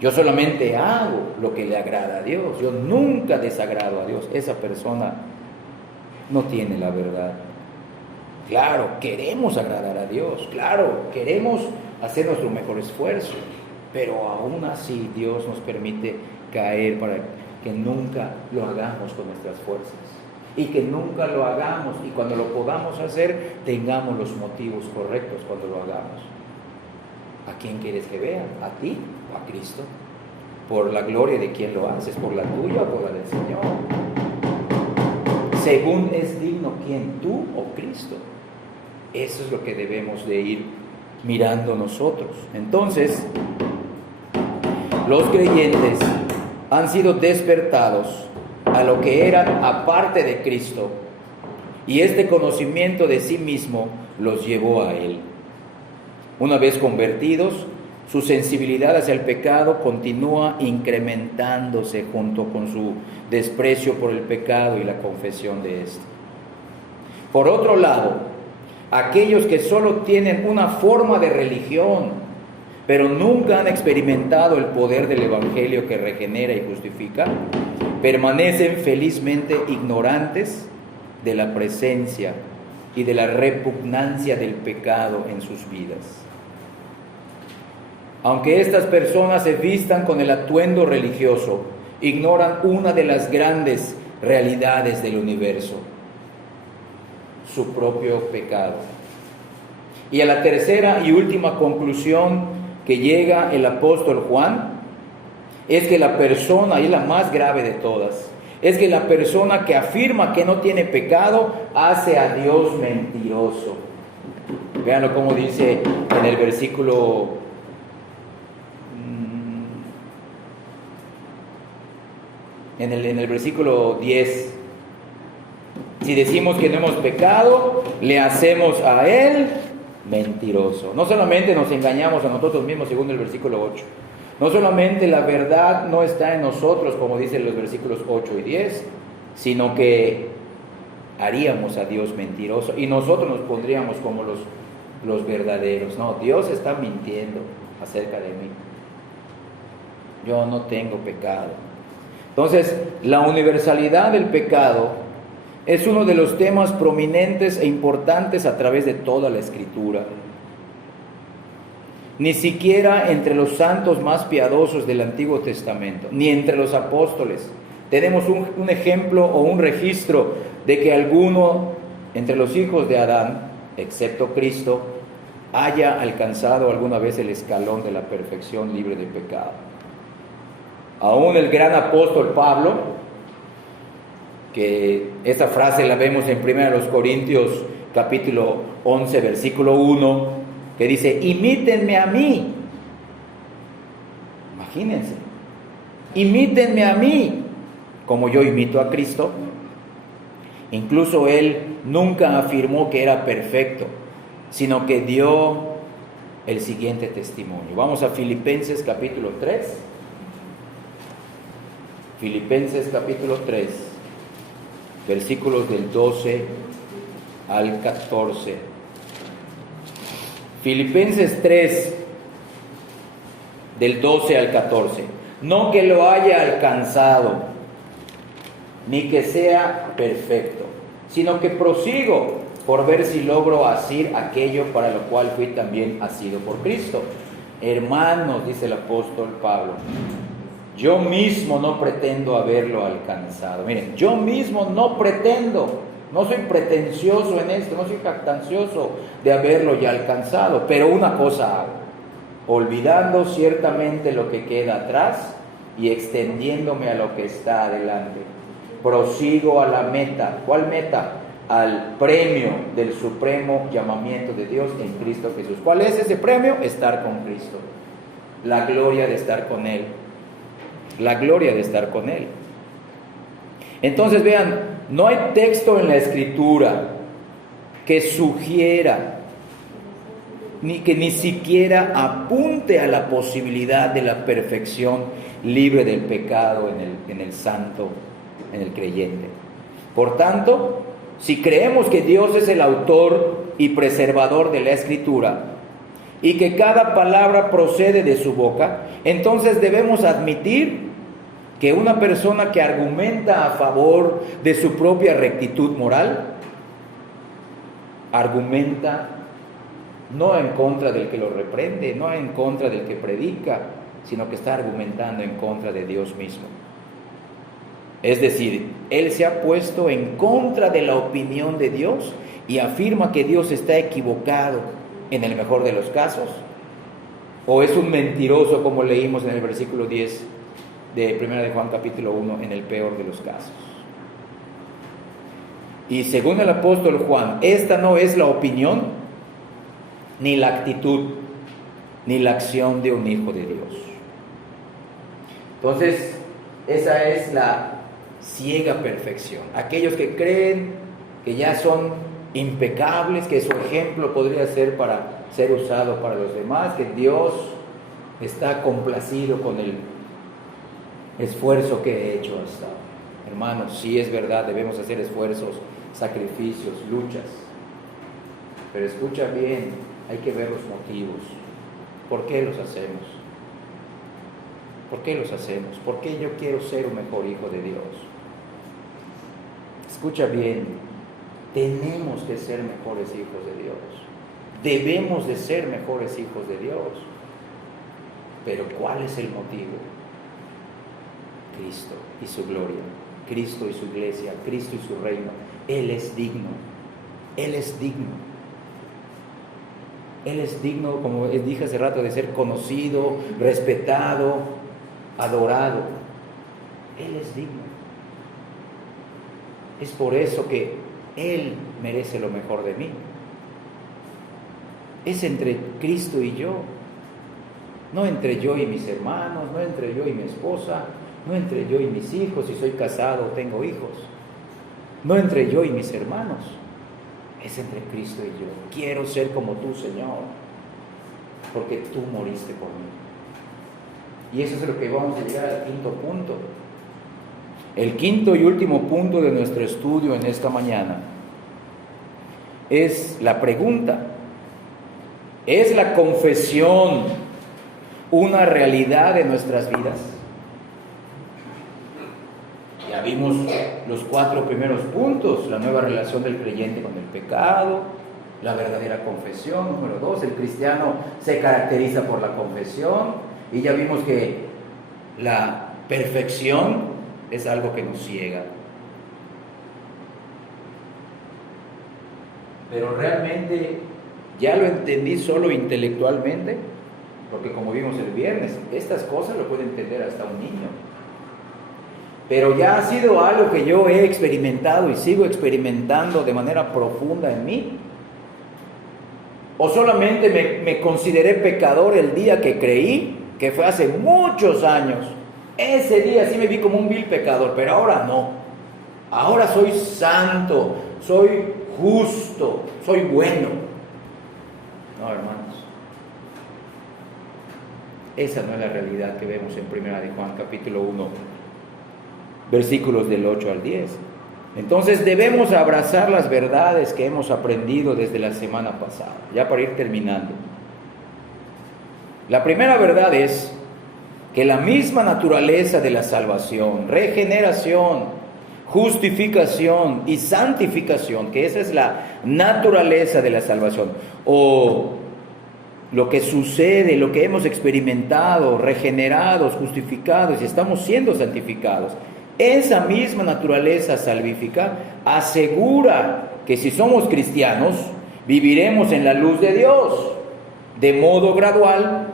Yo solamente hago lo que le agrada a Dios, yo nunca desagrado a Dios. Esa persona no tiene la verdad. Claro, queremos agradar a Dios, claro, queremos hacer nuestro mejor esfuerzo, pero aún así Dios nos permite caer para que nunca lo hagamos con nuestras fuerzas y que nunca lo hagamos, y cuando lo podamos hacer tengamos los motivos correctos cuando lo hagamos. ¿A quién quieres que vean? ¿A ti o a Cristo? Por la gloria de quien lo haces, por la tuya o por la del Señor. Según es digno, ¿quién? ¿Tú o Cristo? Eso es lo que debemos de ir mirando nosotros. Entonces, los creyentes han sido despertados a lo que eran aparte de Cristo, y este conocimiento de sí mismo los llevó a Él. Una vez convertidos, su sensibilidad hacia el pecado continúa incrementándose junto con su desprecio por el pecado y la confesión de éste. Por otro lado, aquellos que solo tienen una forma de religión, pero nunca han experimentado el poder del Evangelio que regenera y justifica, permanecen felizmente ignorantes de la presencia y de la repugnancia del pecado en sus vidas. Aunque estas personas se vistan con el atuendo religioso, ignoran una de las grandes realidades del universo: su propio pecado. Y a la tercera y última conclusión que llega el apóstol Juan es que la persona, y es la más grave de todas, es que la persona que afirma que no tiene pecado hace a Dios mentiroso. Véanlo como dice en el versículo en el versículo 10. Si decimos que no hemos pecado, le hacemos a Él mentiroso. No solamente nos engañamos a nosotros mismos, según el versículo 8. No solamente la verdad no está en nosotros, como dicen los versículos 8 y 10, sino que haríamos a Dios mentiroso y nosotros nos pondríamos como los verdaderos. No, Dios está mintiendo acerca de mí. Yo no tengo pecado. Entonces, la universalidad del pecado es uno de los temas prominentes e importantes a través de toda la Escritura. Ni siquiera entre los santos más piadosos del Antiguo Testamento, ni entre los apóstoles, tenemos un ejemplo o un registro de que alguno entre los hijos de Adán, excepto Cristo, haya alcanzado alguna vez el escalón de la perfección libre de pecado. Aún el gran apóstol Pablo, que esa frase la vemos en 1 Corintios capítulo 11, versículo 1, que dice: imítenme a mí. Imagínense, imítenme a mí, como yo imito a Cristo. Incluso él nunca afirmó que era perfecto, sino que dio el siguiente testimonio. Vamos a Filipenses capítulo 3. Filipenses capítulo 3, versículos del 12 al 14. Filipenses 3, del 12 al 14. No que lo haya alcanzado, ni que sea perfecto, sino que prosigo por ver si logro asir aquello para lo cual fui también asido por Cristo. Hermanos, dice el apóstol Pablo, yo mismo no pretendo haberlo alcanzado. Miren, yo mismo no pretendo, no soy pretencioso en esto, no soy jactancioso de haberlo ya alcanzado, pero una cosa hago, olvidando ciertamente lo que queda atrás y extendiéndome a lo que está adelante. Prosigo a la meta. ¿Cuál meta? Al premio del supremo llamamiento de Dios en Cristo Jesús. ¿Cuál es ese premio? Estar con Cristo. La gloria de estar con Él. La gloria de estar con Él. Entonces vean, no hay texto en la Escritura que sugiera que ni siquiera apunte a la posibilidad de la perfección libre del pecado en el santo, en el creyente. Por tanto, si creemos que Dios es el autor y preservador de la Escritura y que cada palabra procede de su boca, entonces debemos admitir que una persona que argumenta a favor de su propia rectitud moral, argumenta no en contra del que lo reprende, no en contra del que predica, sino que está argumentando en contra de Dios mismo. Es decir, él se ha puesto en contra de la opinión de Dios y afirma que Dios está equivocado en el mejor de los casos, o es un mentiroso, como leímos en el versículo 10 de 1 de Juan capítulo 1, en el peor de los casos. Y según el apóstol Juan, esta no es la opinión ni la actitud, ni la acción de un hijo de Dios. Entonces, esa es la ciega perfección. Aquellos que creen que ya son impecables, que su ejemplo podría ser para ser usado para los demás, que Dios está complacido con el esfuerzo que he hecho hasta ahora. Hermanos, sí es verdad, debemos hacer esfuerzos, sacrificios, luchas. Pero escucha bien, hay que ver los motivos. ¿Por qué los hacemos? ¿Por qué los hacemos? ¿Por qué yo quiero ser un mejor hijo de Dios? Escucha bien, tenemos que ser mejores hijos de Dios. Debemos de ser mejores hijos de Dios. Pero ¿cuál es el motivo? Cristo y su gloria, Cristo y su iglesia, Cristo y su reino. Él es digno, Él es digno. Él es digno, como dije hace rato, de ser conocido, respetado, adorado. Él es digno. Es por eso que Él merece lo mejor de mí. Es entre Cristo y yo, no entre yo y mis hermanos, no entre yo y mi esposa, no entre yo y mis hijos, si soy casado o tengo hijos, no entre yo y mis hermanos, es entre Cristo y yo. Quiero ser como tú, Señor, porque tú moriste por mí. Y eso es lo que vamos a llegar al quinto punto. El quinto y último punto de nuestro estudio en esta mañana es la pregunta: ¿es la confesión una realidad de nuestras vidas? Ya vimos los 4 primeros puntos: la nueva relación del creyente con el pecado, la verdadera confesión. Número 2, el cristiano se caracteriza por la confesión. Y ya vimos que la perfección es algo que nos ciega. Pero realmente ya lo entendí solo intelectualmente, porque como vimos el viernes, estas cosas lo puede entender hasta un niño. Pero ya ha sido algo que yo he experimentado y sigo experimentando de manera profunda en mí. O solamente me consideré pecador el día que creí, que fue hace muchos años. Ese día sí me vi como un vil pecador, pero ahora no. Ahora soy santo, soy justo, soy bueno. No, hermanos. Esa no es la realidad que vemos en 1 de Juan capítulo 1, versículos del 8 al 10. Entonces debemos abrazar las verdades que hemos aprendido desde la semana pasada, ya para ir terminando. La primera verdad es que la misma naturaleza de la salvación, regeneración, justificación y santificación, que esa es la naturaleza de la salvación, o lo que sucede, lo que hemos experimentado, regenerados, justificados y estamos siendo santificados, esa misma naturaleza salvífica asegura que si somos cristianos, viviremos en la luz de Dios de modo gradual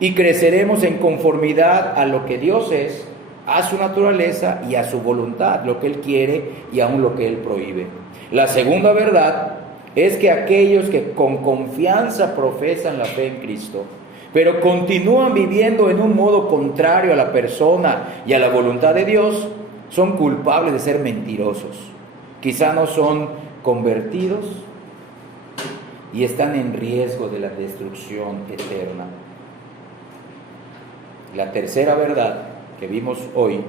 y creceremos en conformidad a lo que Dios es, a su naturaleza y a su voluntad, lo que Él quiere y aún lo que Él prohíbe. La segunda verdad es que aquellos que con confianza profesan la fe en Cristo, pero continúan viviendo en un modo contrario a la persona y a la voluntad de Dios, son culpables de ser mentirosos. Quizá no son convertidos y están en riesgo de la destrucción eterna. La tercera verdad que vimos hoy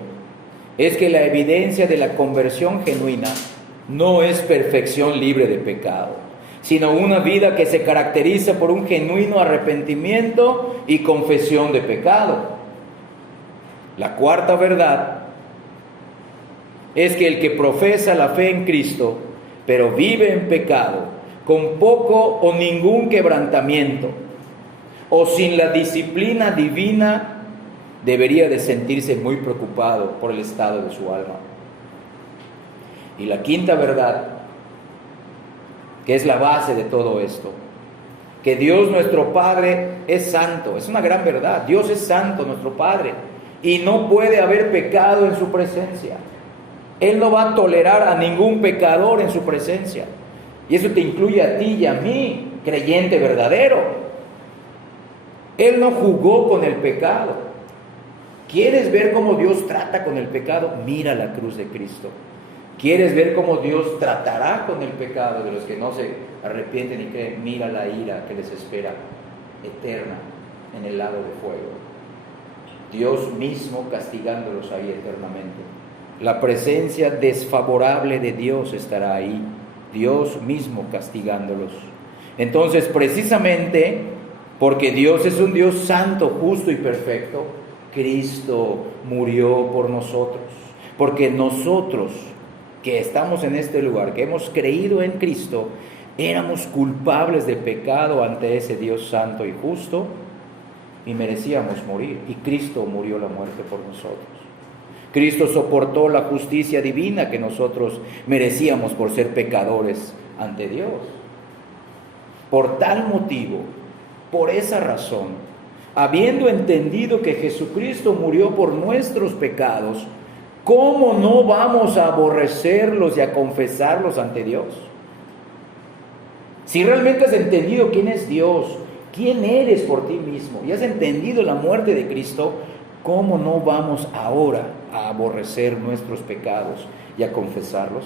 es que la evidencia de la conversión genuina no es perfección libre de pecado, sino una vida que se caracteriza por un genuino arrepentimiento y confesión de pecado. La cuarta verdad es que el que profesa la fe en Cristo, pero vive en pecado, con poco o ningún quebrantamiento, o sin la disciplina divina, debería de sentirse muy preocupado por el estado de su alma. Y la quinta verdad, que es la base de todo esto, que Dios nuestro Padre es santo. Es una gran verdad. Dios es santo, nuestro Padre, y no puede haber pecado en su presencia. Él no va a tolerar a ningún pecador en su presencia, y eso te incluye a ti y a mí. creyente verdadero. Él no jugó con el pecado. ¿Quieres ver cómo Dios trata con el pecado? Mira la cruz de Cristo. ¿Quieres ver cómo Dios tratará con el pecado de los que no se arrepienten y creen? Mira la ira que les espera eterna en el lago de fuego. Dios mismo castigándolos ahí eternamente. La presencia desfavorable de Dios estará ahí. Dios mismo castigándolos. Entonces, precisamente porque Dios es un Dios santo, justo y perfecto, Cristo murió por nosotros. Porque nosotros que estamos en este lugar, que hemos creído en Cristo, éramos culpables de pecado ante ese Dios santo y justo y merecíamos morir. Y Cristo murió la muerte por nosotros. Cristo soportó la justicia divina que nosotros merecíamos por ser pecadores ante Dios. Por tal motivo, por esa razón, habiendo entendido que Jesucristo murió por nuestros pecados, ¿cómo no vamos a aborrecerlos y a confesarlos ante Dios? Si realmente has entendido quién es Dios, quién eres por ti mismo, y has entendido la muerte de Cristo, ¿cómo no vamos ahora a aborrecer nuestros pecados y a confesarlos?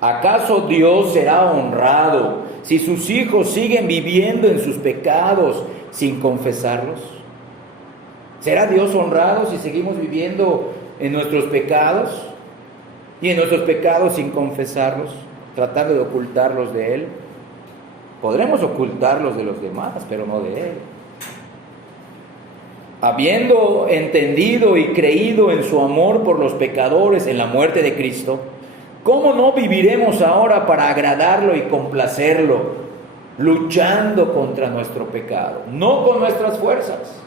¿Acaso Dios será honrado si sus hijos siguen viviendo en sus pecados sin confesarlos? ¿Será Dios honrado si seguimos viviendo en nuestros pecados y en nuestros pecados sin confesarlos, tratando de ocultarlos de Él? Podremos ocultarlos de los demás, pero no de Él. Habiendo entendido y creído en su amor por los pecadores en la muerte de Cristo, ¿cómo no viviremos ahora para agradarlo y complacerlo, luchando contra nuestro pecado, no con nuestras fuerzas?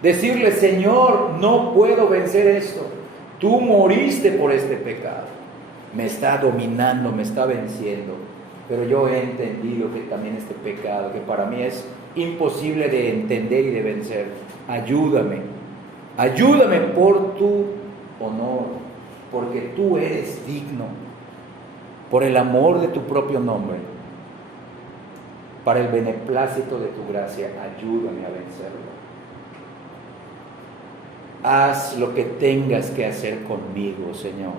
Decirle: Señor, no puedo vencer esto. Tú moriste por este pecado. Me está dominando, me está venciendo. Pero yo he entendido que también este pecado, que para mí es imposible de entender y de vencer, ayúdame. Ayúdame por tu honor, porque tú eres digno, por el amor de tu propio nombre, para el beneplácito de tu gracia. Ayúdame a vencerlo. Haz lo que tengas que hacer conmigo, Señor.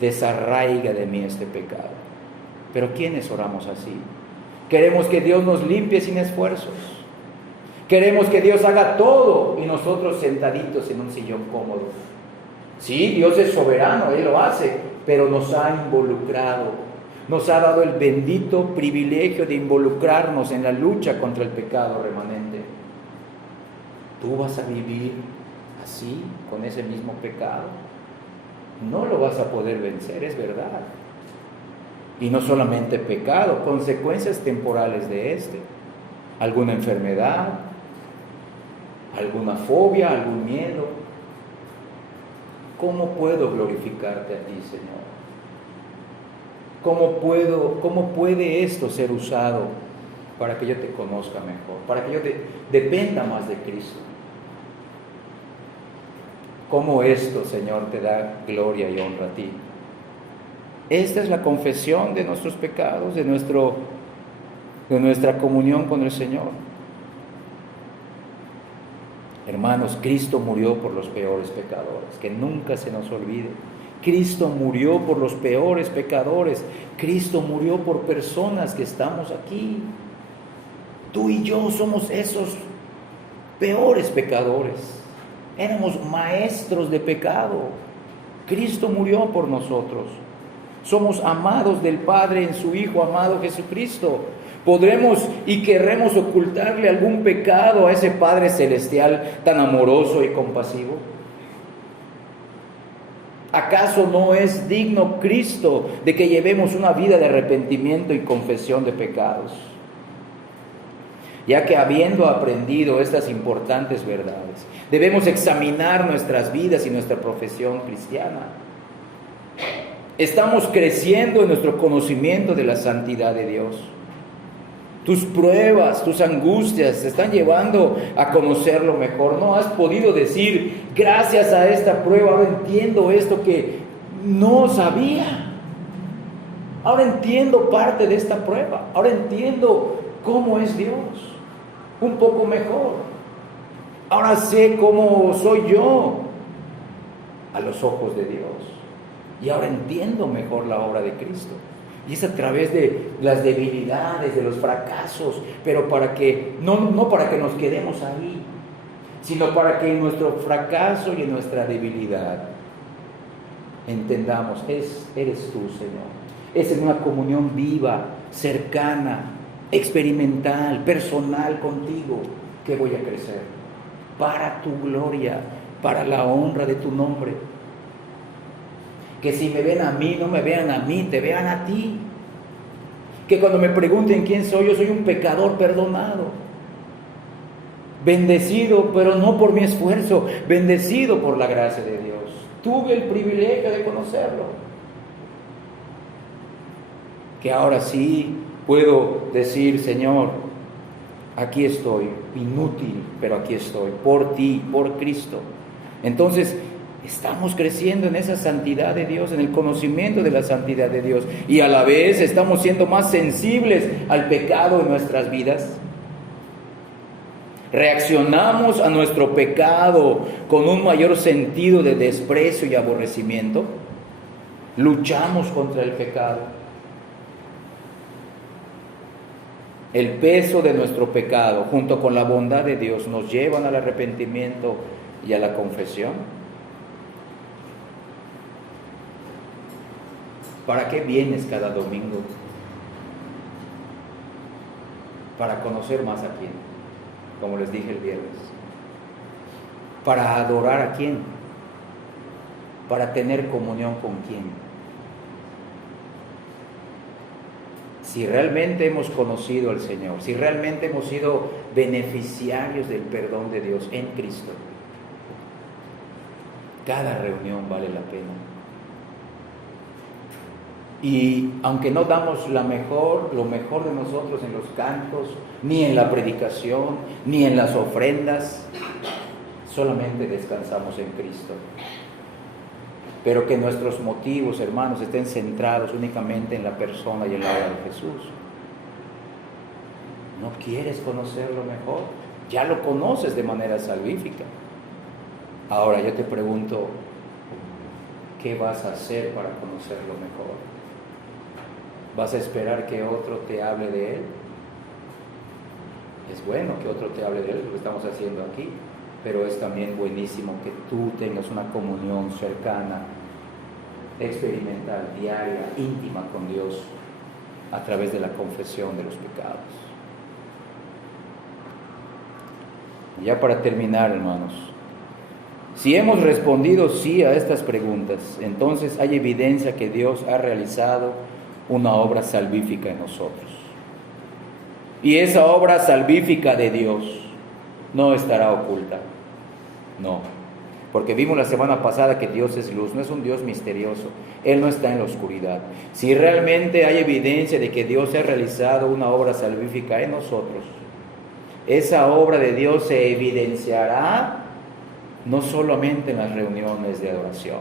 Desarraiga de mí este pecado. Pero ¿quiénes oramos así? Queremos que Dios nos limpie sin esfuerzos. Queremos que Dios haga todo y nosotros sentaditos en un sillón cómodo. Sí, Dios es soberano, Él lo hace, pero nos ha involucrado. Nos ha dado el bendito privilegio de involucrarnos en la lucha contra el pecado remanente. ¿Tú vas a vivir así, con ese mismo pecado? No lo vas a poder vencer, es verdad. Y no solamente pecado, consecuencias temporales de este. Alguna enfermedad, alguna fobia, algún miedo. ¿Cómo puedo glorificarte a ti, Señor? ¿Cómo puede esto ser usado para que yo te conozca mejor, para que yo dependa más de Cristo? ¿Cómo esto, Señor, te da gloria y honra a ti? Esta es la confesión de nuestros pecados, de nuestra comunión con el Señor. Hermanos, Cristo murió por los peores pecadores, que nunca se nos olvide. Cristo murió por los peores pecadores. Cristo murió por personas que estamos aquí. Tú y yo somos esos peores pecadores. Éramos maestros de pecado. Cristo murió por nosotros. Somos amados del Padre en su Hijo amado Jesucristo. ¿Podremos y querremos ocultarle algún pecado a ese Padre celestial tan amoroso y compasivo? ¿Acaso no es digno Cristo de que llevemos una vida de arrepentimiento y confesión de pecados? Ya que habiendo aprendido estas importantes verdades, debemos examinar nuestras vidas y nuestra profesión cristiana. Estamos creciendo en nuestro conocimiento de la santidad de Dios. Tus pruebas, tus angustias te están llevando a conocerlo mejor. No has podido decir: gracias a esta prueba ahora entiendo esto que no sabía. Ahora entiendo parte de esta prueba. Ahora entiendo cómo es Dios. Un poco mejor. Ahora sé cómo soy yo a los ojos de Dios. Y ahora entiendo mejor la obra de Cristo. Y es a través de las debilidades, de los fracasos, pero para que, no para que nos quedemos ahí, sino para que en nuestro fracaso y en nuestra debilidad entendamos, eres tú, Señor. Es en una comunión viva, cercana, experimental, personal contigo que voy a crecer, para tu gloria, para la honra de tu nombre. Que si me ven a mí, no me vean a mí, te vean a ti. Que cuando me pregunten quién soy, yo soy un pecador perdonado. Bendecido, pero no por mi esfuerzo, bendecido por la gracia de Dios. Tuve el privilegio de conocerlo. Que ahora sí puedo decir, Señor, aquí estoy, inútil, pero aquí estoy, por ti, por Cristo. Entonces, estamos creciendo en esa santidad de Dios, en el conocimiento de la santidad de Dios, y a la vez estamos siendo más sensibles al pecado en nuestras vidas. Reaccionamos a nuestro pecado con un mayor sentido de desprecio y aborrecimiento. Luchamos contra el pecado. El peso de nuestro pecado junto con la bondad de Dios nos llevan al arrepentimiento y a la confesión. ¿Para qué vienes cada domingo? Para conocer más a quién, como les dije el viernes. Para adorar a quién. Para tener comunión con quién. Si realmente hemos conocido al Señor, si realmente hemos sido beneficiarios del perdón de Dios en Cristo, cada reunión vale la pena. Y aunque no damos lo mejor de nosotros en los cantos, ni en la predicación, ni en las ofrendas, solamente descansamos en Cristo. Pero que nuestros motivos, hermanos, estén centrados únicamente en la persona y en la obra de Jesús. ¿No quieres conocerlo mejor? Ya lo conoces de manera salvífica. Ahora yo te pregunto, ¿qué vas a hacer para conocerlo mejor? ¿Vas a esperar que otro te hable de Él? Es bueno que otro te hable de Él, lo estamos haciendo aquí, pero es también buenísimo que tú tengas una comunión cercana, experimental, diaria, íntima con Dios a través de la confesión de los pecados. Ya para terminar, hermanos, si hemos respondido sí a estas preguntas, entonces hay evidencia que Dios ha realizado una obra salvífica en nosotros. Y esa obra salvífica de Dios no estará oculta. No. Porque vimos la semana pasada que Dios es luz, no es un Dios misterioso. Él no está en la oscuridad. Si realmente hay evidencia de que Dios ha realizado una obra salvífica en nosotros, esa obra de Dios se evidenciará no solamente en las reuniones de adoración,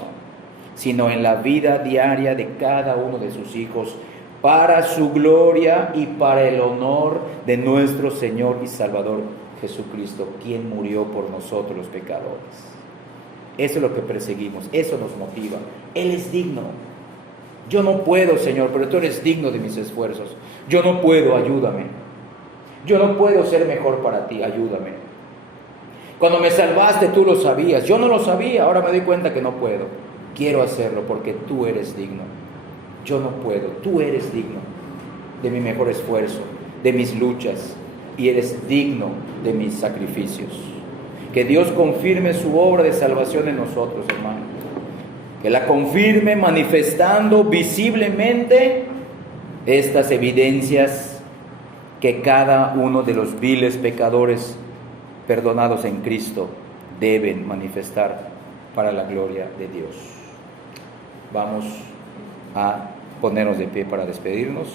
sino en la vida diaria de cada uno de sus hijos, para su gloria y para el honor de nuestro Señor y Salvador Jesucristo, quien murió por nosotros los pecadores. Eso es lo que perseguimos, eso nos motiva. Él es digno. Yo no puedo, Señor, pero tú eres digno de mis esfuerzos. Yo no puedo, ayúdame. Yo no puedo ser mejor para ti, ayúdame. Cuando me salvaste tú lo sabías, yo no lo sabía, ahora me doy cuenta que no puedo. Quiero hacerlo porque tú eres digno. Yo no puedo, tú eres digno de mi mejor esfuerzo, de mis luchas, y eres digno de mis sacrificios. Que Dios confirme su obra de salvación en nosotros, hermano. Que la confirme manifestando visiblemente estas evidencias que cada uno de los viles pecadores perdonados en Cristo deben manifestar para la gloria de Dios. Vamos a ponernos de pie para despedirnos.